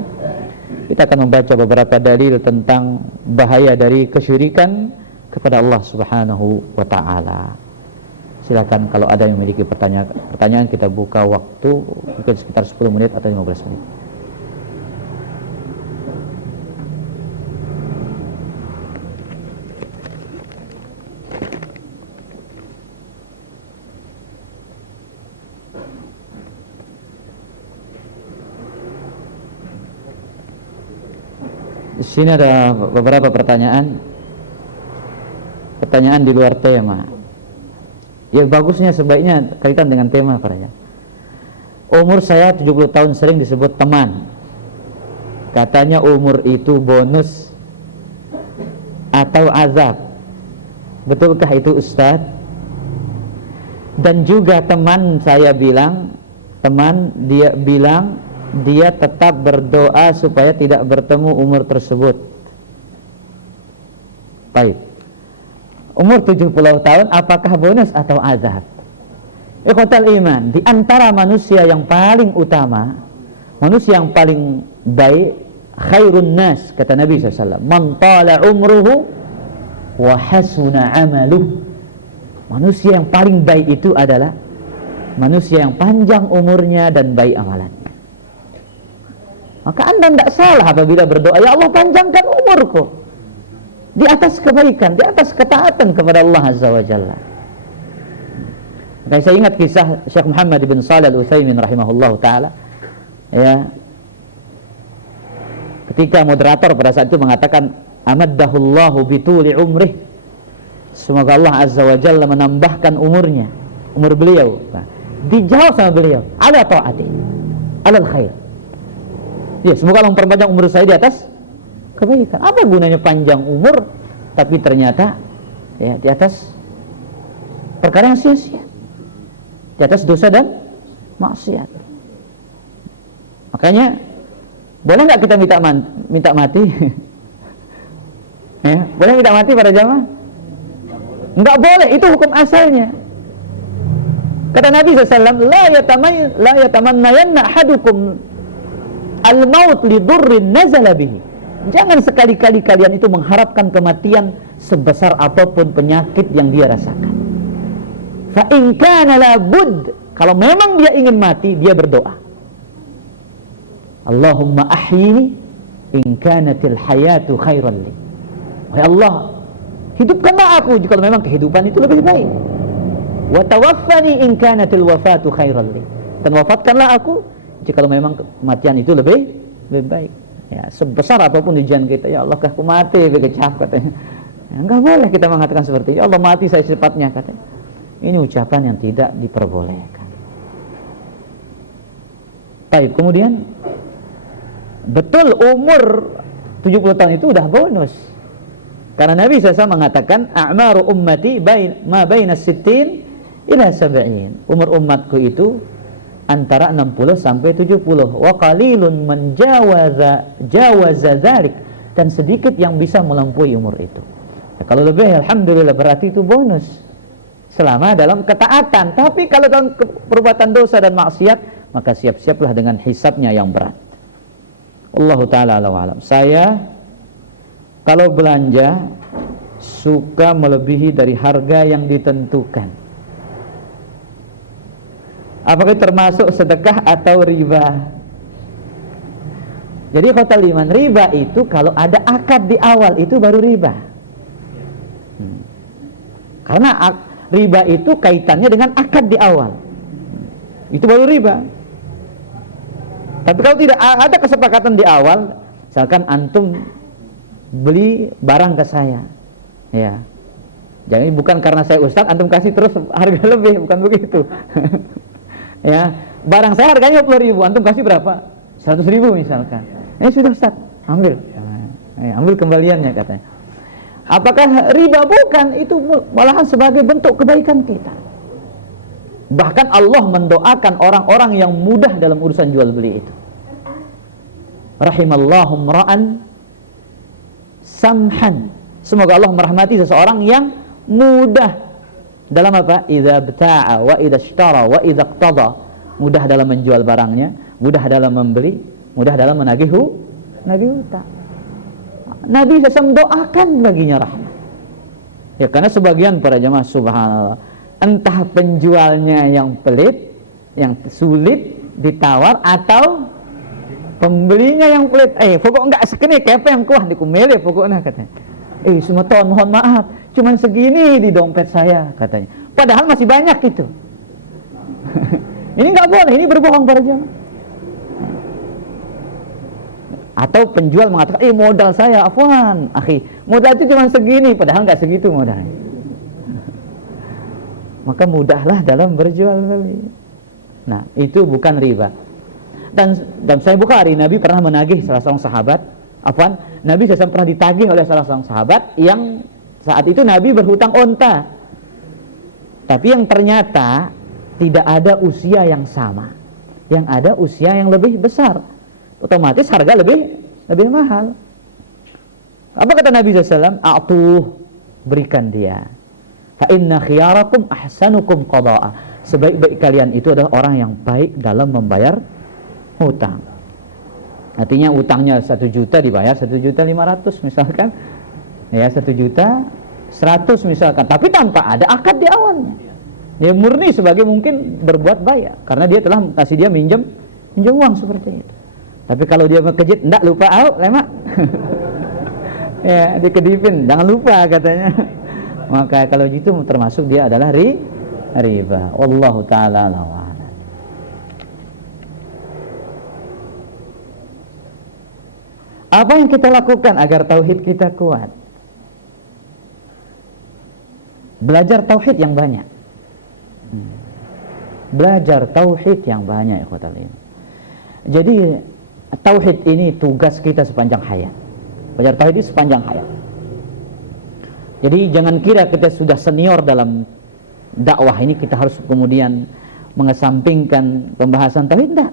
Kita akan membaca beberapa dalil tentang bahaya dari kesyirikan kepada Allah Subhanahu wa taala. Silakan kalau ada yang memiliki pertanyaan, kita buka waktu mungkin sekitar 10 menit atau 15 menit. Di sini ada beberapa pertanyaan di luar tema. Ya, bagusnya sebaiknya kaitan dengan tema katanya. Umur saya 70 tahun sering disebut teman. Katanya umur itu bonus atau azab. Betulkah itu Ustaz? Dan juga teman saya bilang, dia tetap berdoa supaya tidak bertemu umur tersebut. Baik. Umur 70 tahun apakah bonus atau azab? Ikhwatal iman, di antara manusia yang paling utama, manusia yang paling baik, khairun nas, kata Nabi SAW, man tala umruhu wa hasuna amaluh. Manusia yang paling baik itu adalah manusia yang panjang umurnya dan baik amalannya. Maka Anda tidak salah apabila berdoa, ya Allah panjangkan umurku di atas kebaikan, di atas ketaatan kepada Allah Azza wa Jalla. Saya ingat kisah Syekh Muhammad bin Shalih Al-Utsaimin rahimahullah ta'ala, ya, ketika moderator pada saat itu mengatakan amaddahullahu bituli umrih, semoga Allah Azza wa Jalla menambahkan umur beliau. Nah, dijawab sama beliau, ala ta'ati, alal khair. Ya, semoga Allah memperpanjang umur saya di atas kebaikan. Apa gunanya panjang umur tapi ternyata ya di atas perkara yang sia-sia, di atas dosa dan maksiat. Makanya boleh nggak kita minta mati? Ya, boleh minta mati pada jamaah? Nggak boleh, itu hukum asalnya. Kata Nabi SAW, la yatamannayanna ahadukum al-maut li durrin nazala bihi. Jangan sekali-kali kalian itu mengharapkan kematian sebesar apapun penyakit yang dia rasakan. Fa in kana la bud, kalau memang dia ingin mati, dia berdoa, Allahumma ahyini in kanatil hayatu khairan li. Wahai Allah, hidupkanlah aku jika memang kehidupan itu lebih baik. Wa tawaffani in kanatil wafatu khairan li. Dan wafatkanlah aku jika memang kematian itu lebih baik. Ya, sebesar apapun ujian kita, ya Allah, aku mati bekecap katanya. Ya, enggak boleh kita mengatakan seperti itu. Ya Allah, mati saya secepatnya katanya. Ini ucapan yang tidak diperbolehkan. Baik, kemudian betul umur 70 tahun itu udah bonus. Karena Nabi SAW mengatakan a'maru ummati ma baina sittin ila sab'in. Umur umatku itu antara 60 sampai 70. Wa qalilun man jawaza dzalik, dan sedikit yang bisa melampaui umur itu. Kalau lebih, alhamdulillah, berarti itu bonus selama dalam ketaatan. Tapi kalau dalam perbuatan dosa dan maksiat, maka siap-siaplah dengan hisabnya yang berat. Allah Ta'ala alam. Saya kalau belanja suka melebihi dari harga yang ditentukan. Apakah termasuk sedekah atau riba? Jadi khotal iman, riba itu kalau ada akad di awal itu baru riba. Karena riba itu kaitannya dengan akad di awal, itu baru riba. Tapi kalau tidak ada kesepakatan di awal, misalkan antum beli barang ke saya, ya, jadi bukan karena saya ustaz antum kasih terus harga lebih, bukan begitu. Ya, barang saya harganya 20.000, antum kasih berapa? 100.000 misalkan. Sudah ustaz, ambil, ambil kembaliannya katanya. Apakah riba? Bukan, itu malahan sebagai bentuk kebaikan kita. Bahkan Allah mendoakan orang-orang yang mudah dalam urusan jual beli itu. Rahimallahu mra'an samhan. Semoga Allah merahmati seseorang yang mudah dalam apa? Idza bta'a wa idza ishtara wa idza iqtada. Mudah dalam menjual barangnya, mudah dalam membeli, mudah dalam menagih hutang. Nabi SAW doakan baginya rahmat. Ya, karena sebagian para jemaah subhanallah, entah penjualnya yang pelit, yang sulit ditawar, atau pembelinya yang pelit. Pokok enggak sekene kepe yang kuah dikumele pokoknya katanya. Semua tahun mohon maaf, cuman segini di dompet saya katanya. Padahal masih banyak itu. Ini enggak boleh, ini berbohong para jemaah. Atau penjual mengatakan, modal saya, afwan, akhi, modal itu cuma segini, padahal nggak segitu modalnya. Maka mudahlah dalam berjual beli. Nah, itu bukan riba. Dan saya Bukhari, Nabi pernah menagih salah seorang sahabat, afwan, Nabi SAW pernah ditagih oleh salah seorang sahabat yang saat itu Nabi berhutang onta. Tapi yang ternyata tidak ada usia yang sama, yang ada usia yang lebih besar. Otomatis harga lebih mahal. Apa kata Nabi SAW? A'tuh, berikan dia. Fa inna khiyarakum ahsanukum qada'a. Sebaik-baik kalian itu adalah orang yang baik dalam membayar hutang. Artinya utangnya 1 juta dibayar 1.500.000 misalkan. Ya, 1.100.000 misalkan. Tapi tanpa ada akad di awalnya. Dia murni sebagai mungkin berbuat baik, karena dia telah kasih dia minjem uang seperti itu. Tapi kalau dia kejit, enggak lupa, lemak. Ya, dikedipin, jangan lupa katanya. Maka kalau gitu termasuk dia adalah riba. Wallahu ta'ala a'lam. Apa yang kita lakukan agar tauhid kita kuat? Belajar tauhid yang banyak. Belajar tauhid yang banyak, ikhwatal iman. Jadi tauhid ini tugas kita sepanjang hayat. Belajar tauhid ini sepanjang hayat. Jadi jangan kira kita sudah senior dalam dakwah ini kita harus kemudian mengesampingkan pembahasan tauhid. Tidak.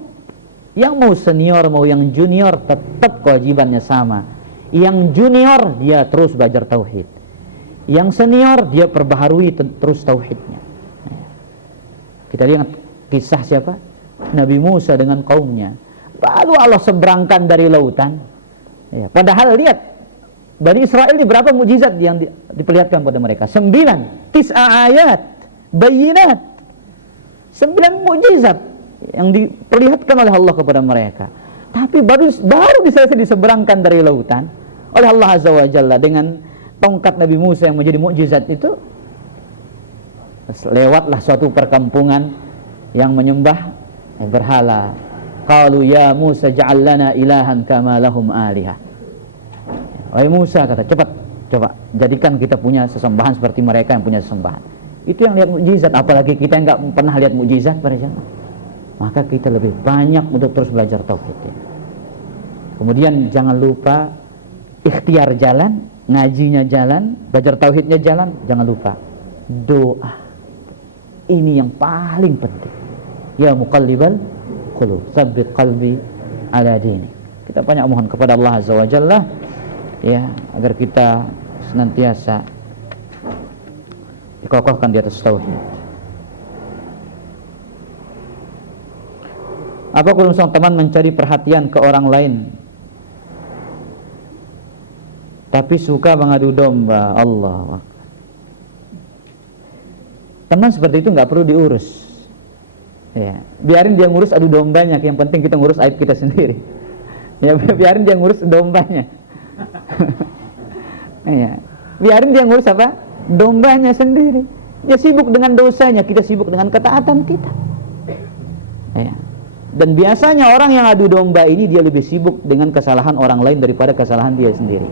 Yang mau senior mau yang junior tetap kewajibannya sama. Yang junior dia terus belajar tauhid. Yang senior dia perbaharui terus tauhidnya. Kita lihat kisah siapa? Nabi Musa dengan kaumnya. Lalu Allah seberangkan dari lautan. Ya, padahal lihat, Bani Israel ini berapa mukjizat yang diperlihatkan pada mereka? 9 ayat bayinat. 9 mukjizat yang diperlihatkan oleh Allah kepada mereka. Tapi baru diseberangkan dari lautan oleh Allah Azza wa Jalla dengan tongkat Nabi Musa yang menjadi mukjizat itu. Lewatlah suatu perkampungan yang menyembah berhala. Qalu ya Musa ja'al lana ilahan kama lahum alihah. Wahai Musa, kata, coba jadikan kita punya sesembahan seperti mereka yang punya sesembahan. Itu yang lihat mukjizat, apalagi kita yang enggak pernah lihat mukjizat para jemaah. Maka kita lebih banyak untuk terus belajar tauhid. Kemudian jangan lupa ikhtiar jalan, ngajinya jalan, belajar tauhidnya jalan, jangan lupa doa. Ini yang paling penting. Ya muqallibal qulub, tsabbit qalbi ala dini. Kita banyak mohon kepada Allah Azza wa Jalla ya, agar kita senantiasa dikokohkan di atas tauhid. Apa kalau seorang teman mencari perhatian ke orang lain tapi suka mengadu domba? Allah, teman seperti itu nggak perlu diurus. Ya, biarin dia ngurus adu dombanya. Yang penting kita ngurus aib kita sendiri. Ya, biarin dia ngurus dombanya. Ya, biarin dia ngurus apa? Dombanya sendiri. Dia sibuk dengan dosanya, kita sibuk dengan ketaatan kita. Ya. Dan biasanya orang yang adu domba ini dia lebih sibuk dengan kesalahan orang lain daripada kesalahan dia sendiri.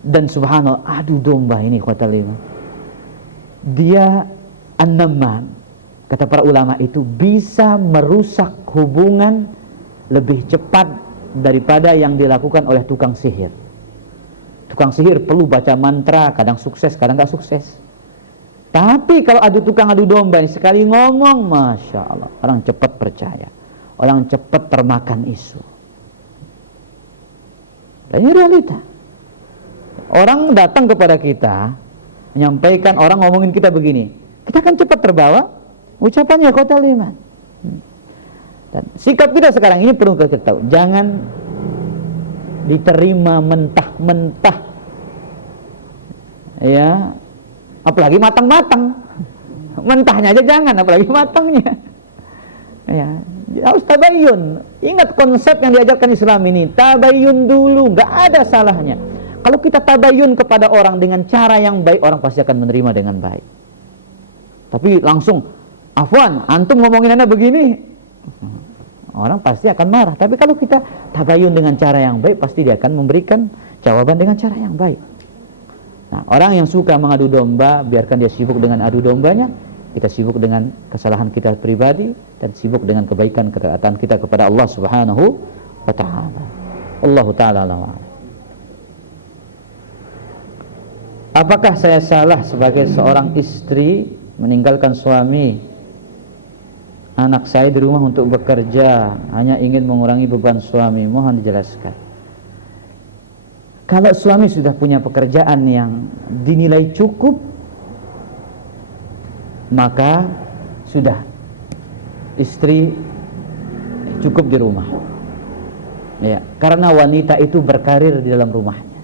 Dan subhanallah, adu domba ini dia an-namam, kata para ulama itu bisa merusak hubungan lebih cepat daripada yang dilakukan oleh tukang sihir. Tukang sihir perlu baca mantra, kadang sukses, kadang gak sukses. Tapi kalau tukang adu domba ini sekali ngomong, Masya Allah, orang cepat percaya, orang cepat termakan isu. Dan ini realita. Orang datang kepada kita menyampaikan, orang ngomongin kita begini, kita akan cepat terbawa ucapannya khotal iman. Dan sikap kita sekarang ini perlu kita tahu, jangan diterima mentah-mentah, ya, apalagi matang-matang. Mentahnya aja jangan, apalagi matangnya. Ya, harus tabayun. Ingat konsep yang diajarkan Islam ini, tabayun dulu, nggak ada salahnya. Kalau kita tabayun kepada orang dengan cara yang baik, orang pasti akan menerima dengan baik. Tapi langsung, afwan, antum ngomongin anda begini, orang pasti akan marah. Tapi kalau kita tabayun dengan cara yang baik, pasti dia akan memberikan jawaban dengan cara yang baik. Nah, orang yang suka mengadu domba, biarkan dia sibuk dengan adu dombanya. Kita sibuk dengan kesalahan kita pribadi dan sibuk dengan kebaikan ketaatan kita kepada Allah Subhanahu wa taala. Allahu taala alam. Apakah saya salah sebagai seorang istri meninggalkan suami, anak saya di rumah untuk bekerja, hanya ingin mengurangi beban suami? Mohon dijelaskan. Kalau suami sudah punya pekerjaan yang dinilai cukup, maka sudah, istri cukup di rumah. Ya, karena wanita itu berkarir di dalam rumahnya.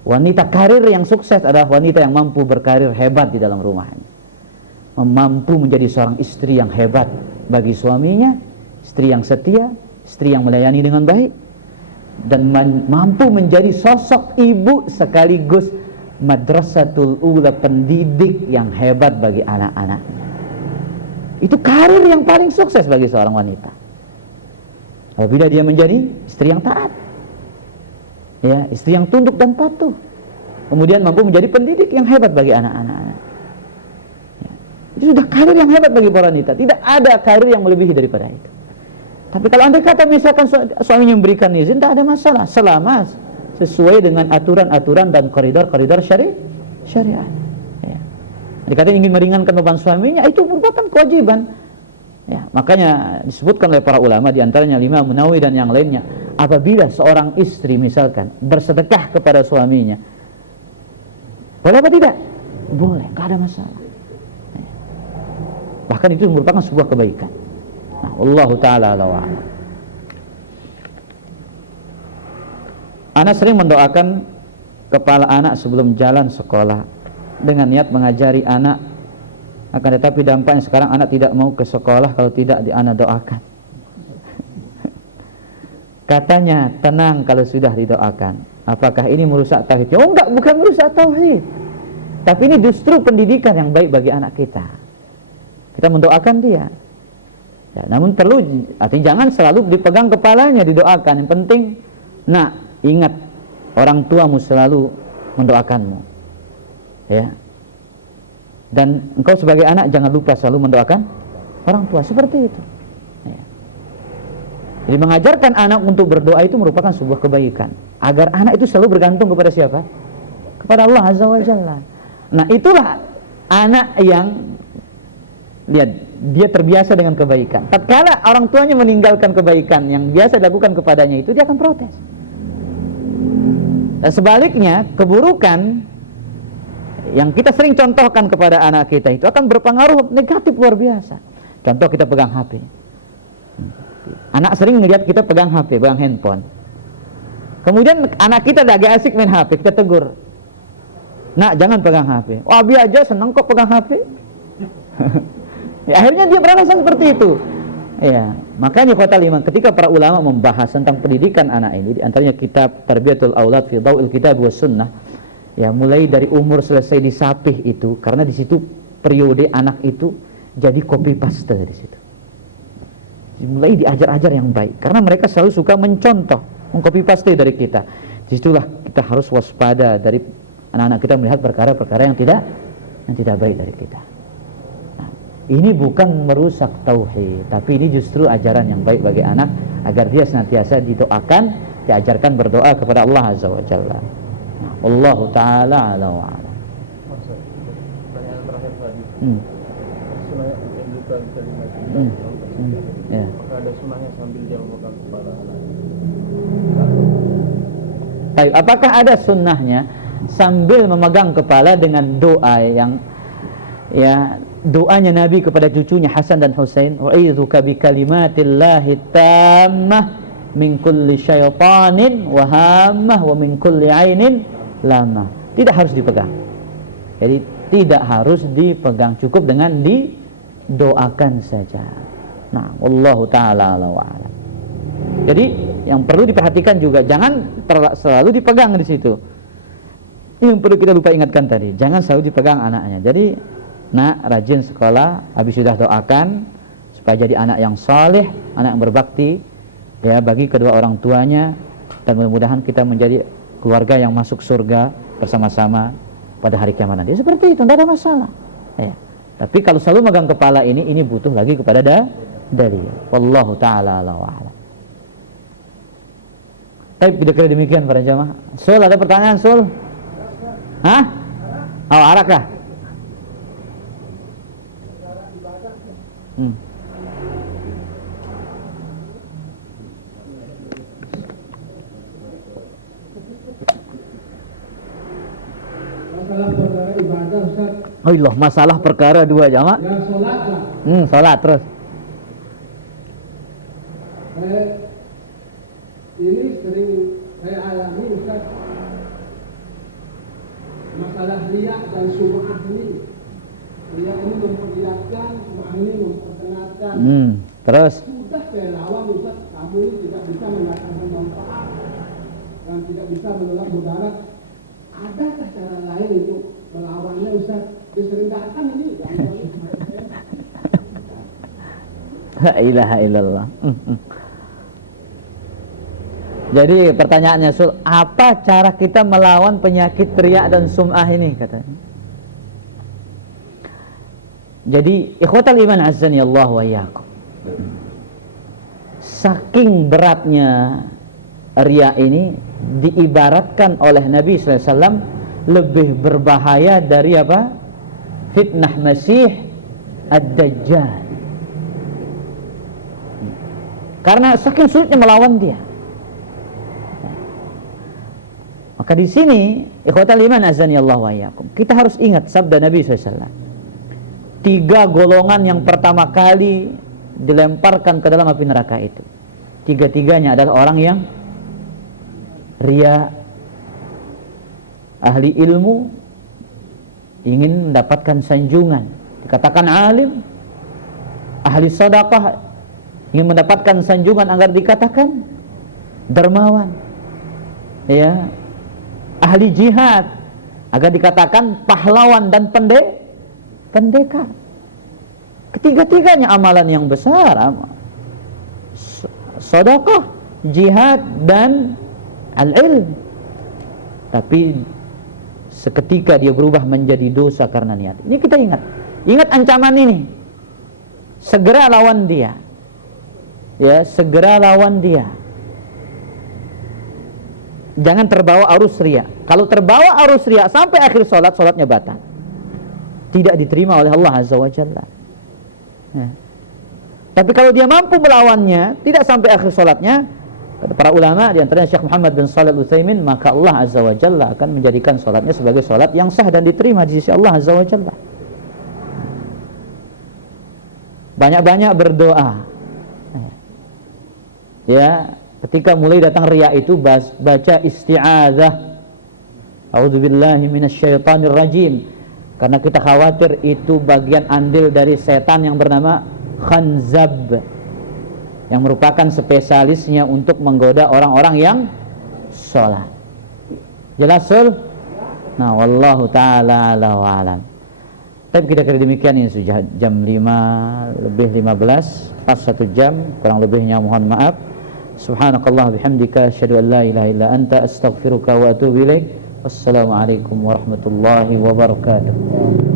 Wanita karir yang sukses adalah wanita yang mampu berkarir hebat di dalam rumahnya, mampu menjadi seorang istri yang hebat bagi suaminya, istri yang setia, istri yang melayani dengan baik, dan mampu menjadi sosok ibu sekaligus madrasatul ula, pendidik yang hebat bagi anak-anaknya. Itu karir yang paling sukses bagi seorang wanita. Apabila dia menjadi istri yang taat, ya, istri yang tunduk dan patuh, kemudian mampu menjadi pendidik yang hebat bagi anak-anak. Ya, itu sudah karir yang hebat bagi para wanita. Tidak ada karir yang melebihi daripada itu. Tapi kalau andai kata misalkan suaminya memberikan izin, tidak ada masalah, selama sesuai dengan aturan-aturan dan koridor-koridor syariat. Ya. Dikatakan ingin meringankan beban suaminya, itu merupakan kewajiban. Ya, makanya disebutkan oleh para ulama, diantaranya Imam Nawawi dan yang lainnya, apabila seorang istri misalkan bersedekah kepada suaminya, boleh apa tidak? Boleh, tidak ada masalah. Ya. Bahkan itu merupakan sebuah kebaikan. Nah, Allahu ta'ala a'lam. Anak sering mendoakan kepala anak sebelum jalan sekolah dengan niat mengajari anak, akan tetapi dampaknya sekarang anak tidak mau ke sekolah kalau tidak anak doakan. Katanya tenang kalau sudah didoakan. Apakah ini merusak tauhid? Oh enggak, bukan merusak tauhid, tapi ini justru pendidikan yang baik bagi anak kita. Kita mendoakan dia, ya, namun perlu, artinya jangan selalu dipegang kepalanya didoakan. Yang penting, nah, ingat, orang tuamu selalu mendoakanmu, ya. Dan engkau sebagai anak jangan lupa selalu mendoakan orang tua, seperti itu. Ya. Jadi mengajarkan anak untuk berdoa itu merupakan sebuah kebaikan, agar anak itu selalu bergantung kepada siapa? Kepada Allah Azza wa Jalla. Nah, itulah anak yang, lihat, dia terbiasa dengan kebaikan. Tatkala orang tuanya meninggalkan kebaikan yang biasa dilakukan kepadanya itu, dia akan protes. Dan sebaliknya, keburukan yang kita sering contohkan kepada anak kita itu akan berpengaruh negatif luar biasa. Contoh, kita pegang HP. Anak sering melihat kita pegang HP, pegang handphone. Kemudian anak kita lagi asik main HP, kita tegur, "Nak, jangan pegang HP." "Wah, biar aja seneng kok pegang HP." Ya, akhirnya dia beralasan seperti itu. Ya, makanya kata iman, ketika para ulama membahas tentang pendidikan anak ini, di antaranya kitab Tarbiyatul Aulad fi Dhau'il Kitab was Sunnah, ya, mulai dari umur selesai disapih itu, karena di situ periode anak itu jadi copy paste di situ. Mulai diajar-ajar yang baik, karena mereka selalu suka mencontoh, mengcopy paste dari kita. Disitulah kita harus waspada dari anak-anak kita melihat perkara-perkara yang tidak baik dari kita. Ini bukan merusak tauhid, tapi ini justru ajaran yang baik bagi anak, agar dia senantiasa didoakan, diajarkan berdoa kepada Allah Azza wa Jalla. Wallahu ta'ala ala wa ala. Pertanyaan terakhir tadi. Sunahnya bukan Ya. Apakah ada sunahnya sambil dia memegang kepala anak? Baik, apakah ada sunnahnya sambil memegang kepala dengan doa yang, ya, doanya Nabi kepada cucunya Hasan dan Husain, "U'idzuka bi kalimatillahi tammah min kulli syaitanin wa hammah wa min kulli ainin lamah." Tidak harus dipegang. Jadi tidak harus dipegang, cukup dengan didoakan saja. Nah, wallahu ta'ala ala wa alam. Jadi yang perlu diperhatikan juga, jangan selalu dipegang di situ. Ini yang perlu kita lupa ingatkan tadi, jangan selalu dipegang anaknya. Jadi, nak, rajin sekolah, habis sudah doakan supaya jadi anak yang saleh, anak yang berbakti, ya, bagi kedua orang tuanya, dan mudah-mudahan kita menjadi keluarga yang masuk surga bersama-sama pada hari kiamat nanti. Seperti itu, tidak ada masalah. Ya. Tapi kalau selalu megang kepala ini butuh lagi kepada dalil. Wallahu ta'ala ala wa a'lam. Baik, kira-kira demikian para jamaah. Sul, ada pertanyaan, Sul? Hah? Oh, arakah? Masalah perkara ibadah, Ustaz. Oh iya, masalah perkara dua jamaah. Ya, sholat lah. Sholat terus. Ini sering saya alami, Ustaz. Masalah riya dan sum'ah ini. Riya ini memperlihatkan, sum'ah ini memperkenalkan. Terus. Sudah saya lawan, Ustaz. Kamu ini tidak bisa mendatangkan manfaat dan tidak bisa menolak mudarat. Adakah cara lain untuk melawannya, Ustaz? Dia sering datang ini. La ilaha illallah. Jadi pertanyaannya, Sul, apa cara kita melawan penyakit riya dan sum'ah ini, katanya. Jadi ikhwatal iman azzani Allah wa iyyakum, saking beratnya riya ini diibaratkan oleh Nabi SAW lebih berbahaya dari apa? Fitnah Masih Ad-Dajjal. Karena saking sulitnya melawan dia. Maka di sini ikhwatal iman azani Allah wa iyyakum, kita harus ingat sabda Nabi SAW. 3 golongan yang pertama kali dilemparkan ke dalam api neraka itu, 3-tiganya adalah orang yang riya, ahli ilmu, ingin mendapatkan sanjungan, dikatakan alim, ahli sedekah, ingin mendapatkan sanjungan agar dikatakan dermawan, ya, ahli jihad agar dikatakan pahlawan dan pendekar. Ketiga-tiganya amalan yang besar, sedekah, jihad dan al-ilm. Tapi seketika dia berubah menjadi dosa karena niat. Ini kita ingat ancaman ini. Segera lawan dia. Ya, segera lawan dia. Jangan terbawa arus riya. Kalau terbawa arus riya sampai akhir sholatnya batal, tidak diterima oleh Allah Azza wa Jalla. Ya. Tapi kalau dia mampu melawannya, tidak sampai akhir sholatnya, kata para ulama, di antaranya Syekh Muhammad bin Shalih Al-Utsaimin, maka Allah Azza wa Jalla akan menjadikan sholatnya sebagai sholat yang sah dan diterima di sisi Allah Azza wa Jalla. Banyak-banyak berdoa. Ya, ketika mulai datang riya itu baca isti'adzah. A'udzubillahi minasyaitonir rajim. Karena kita khawatir itu bagian andil dari setan yang bernama Khanzab, yang merupakan spesialisnya untuk menggoda orang-orang yang sholat. Jelas, Sul? Nah, wallahu ta'ala ala wa alam. Tapi kira-kira demikian, ini sudah jam 5:15, pas 1 jam, kurang lebihnya mohon maaf. Subhanakallah bihamdika, asyhadu an la ilaha illa anta, astaghfiruka wa atubu ilaik. Wassalamualaikum warahmatullahi wabarakatuh.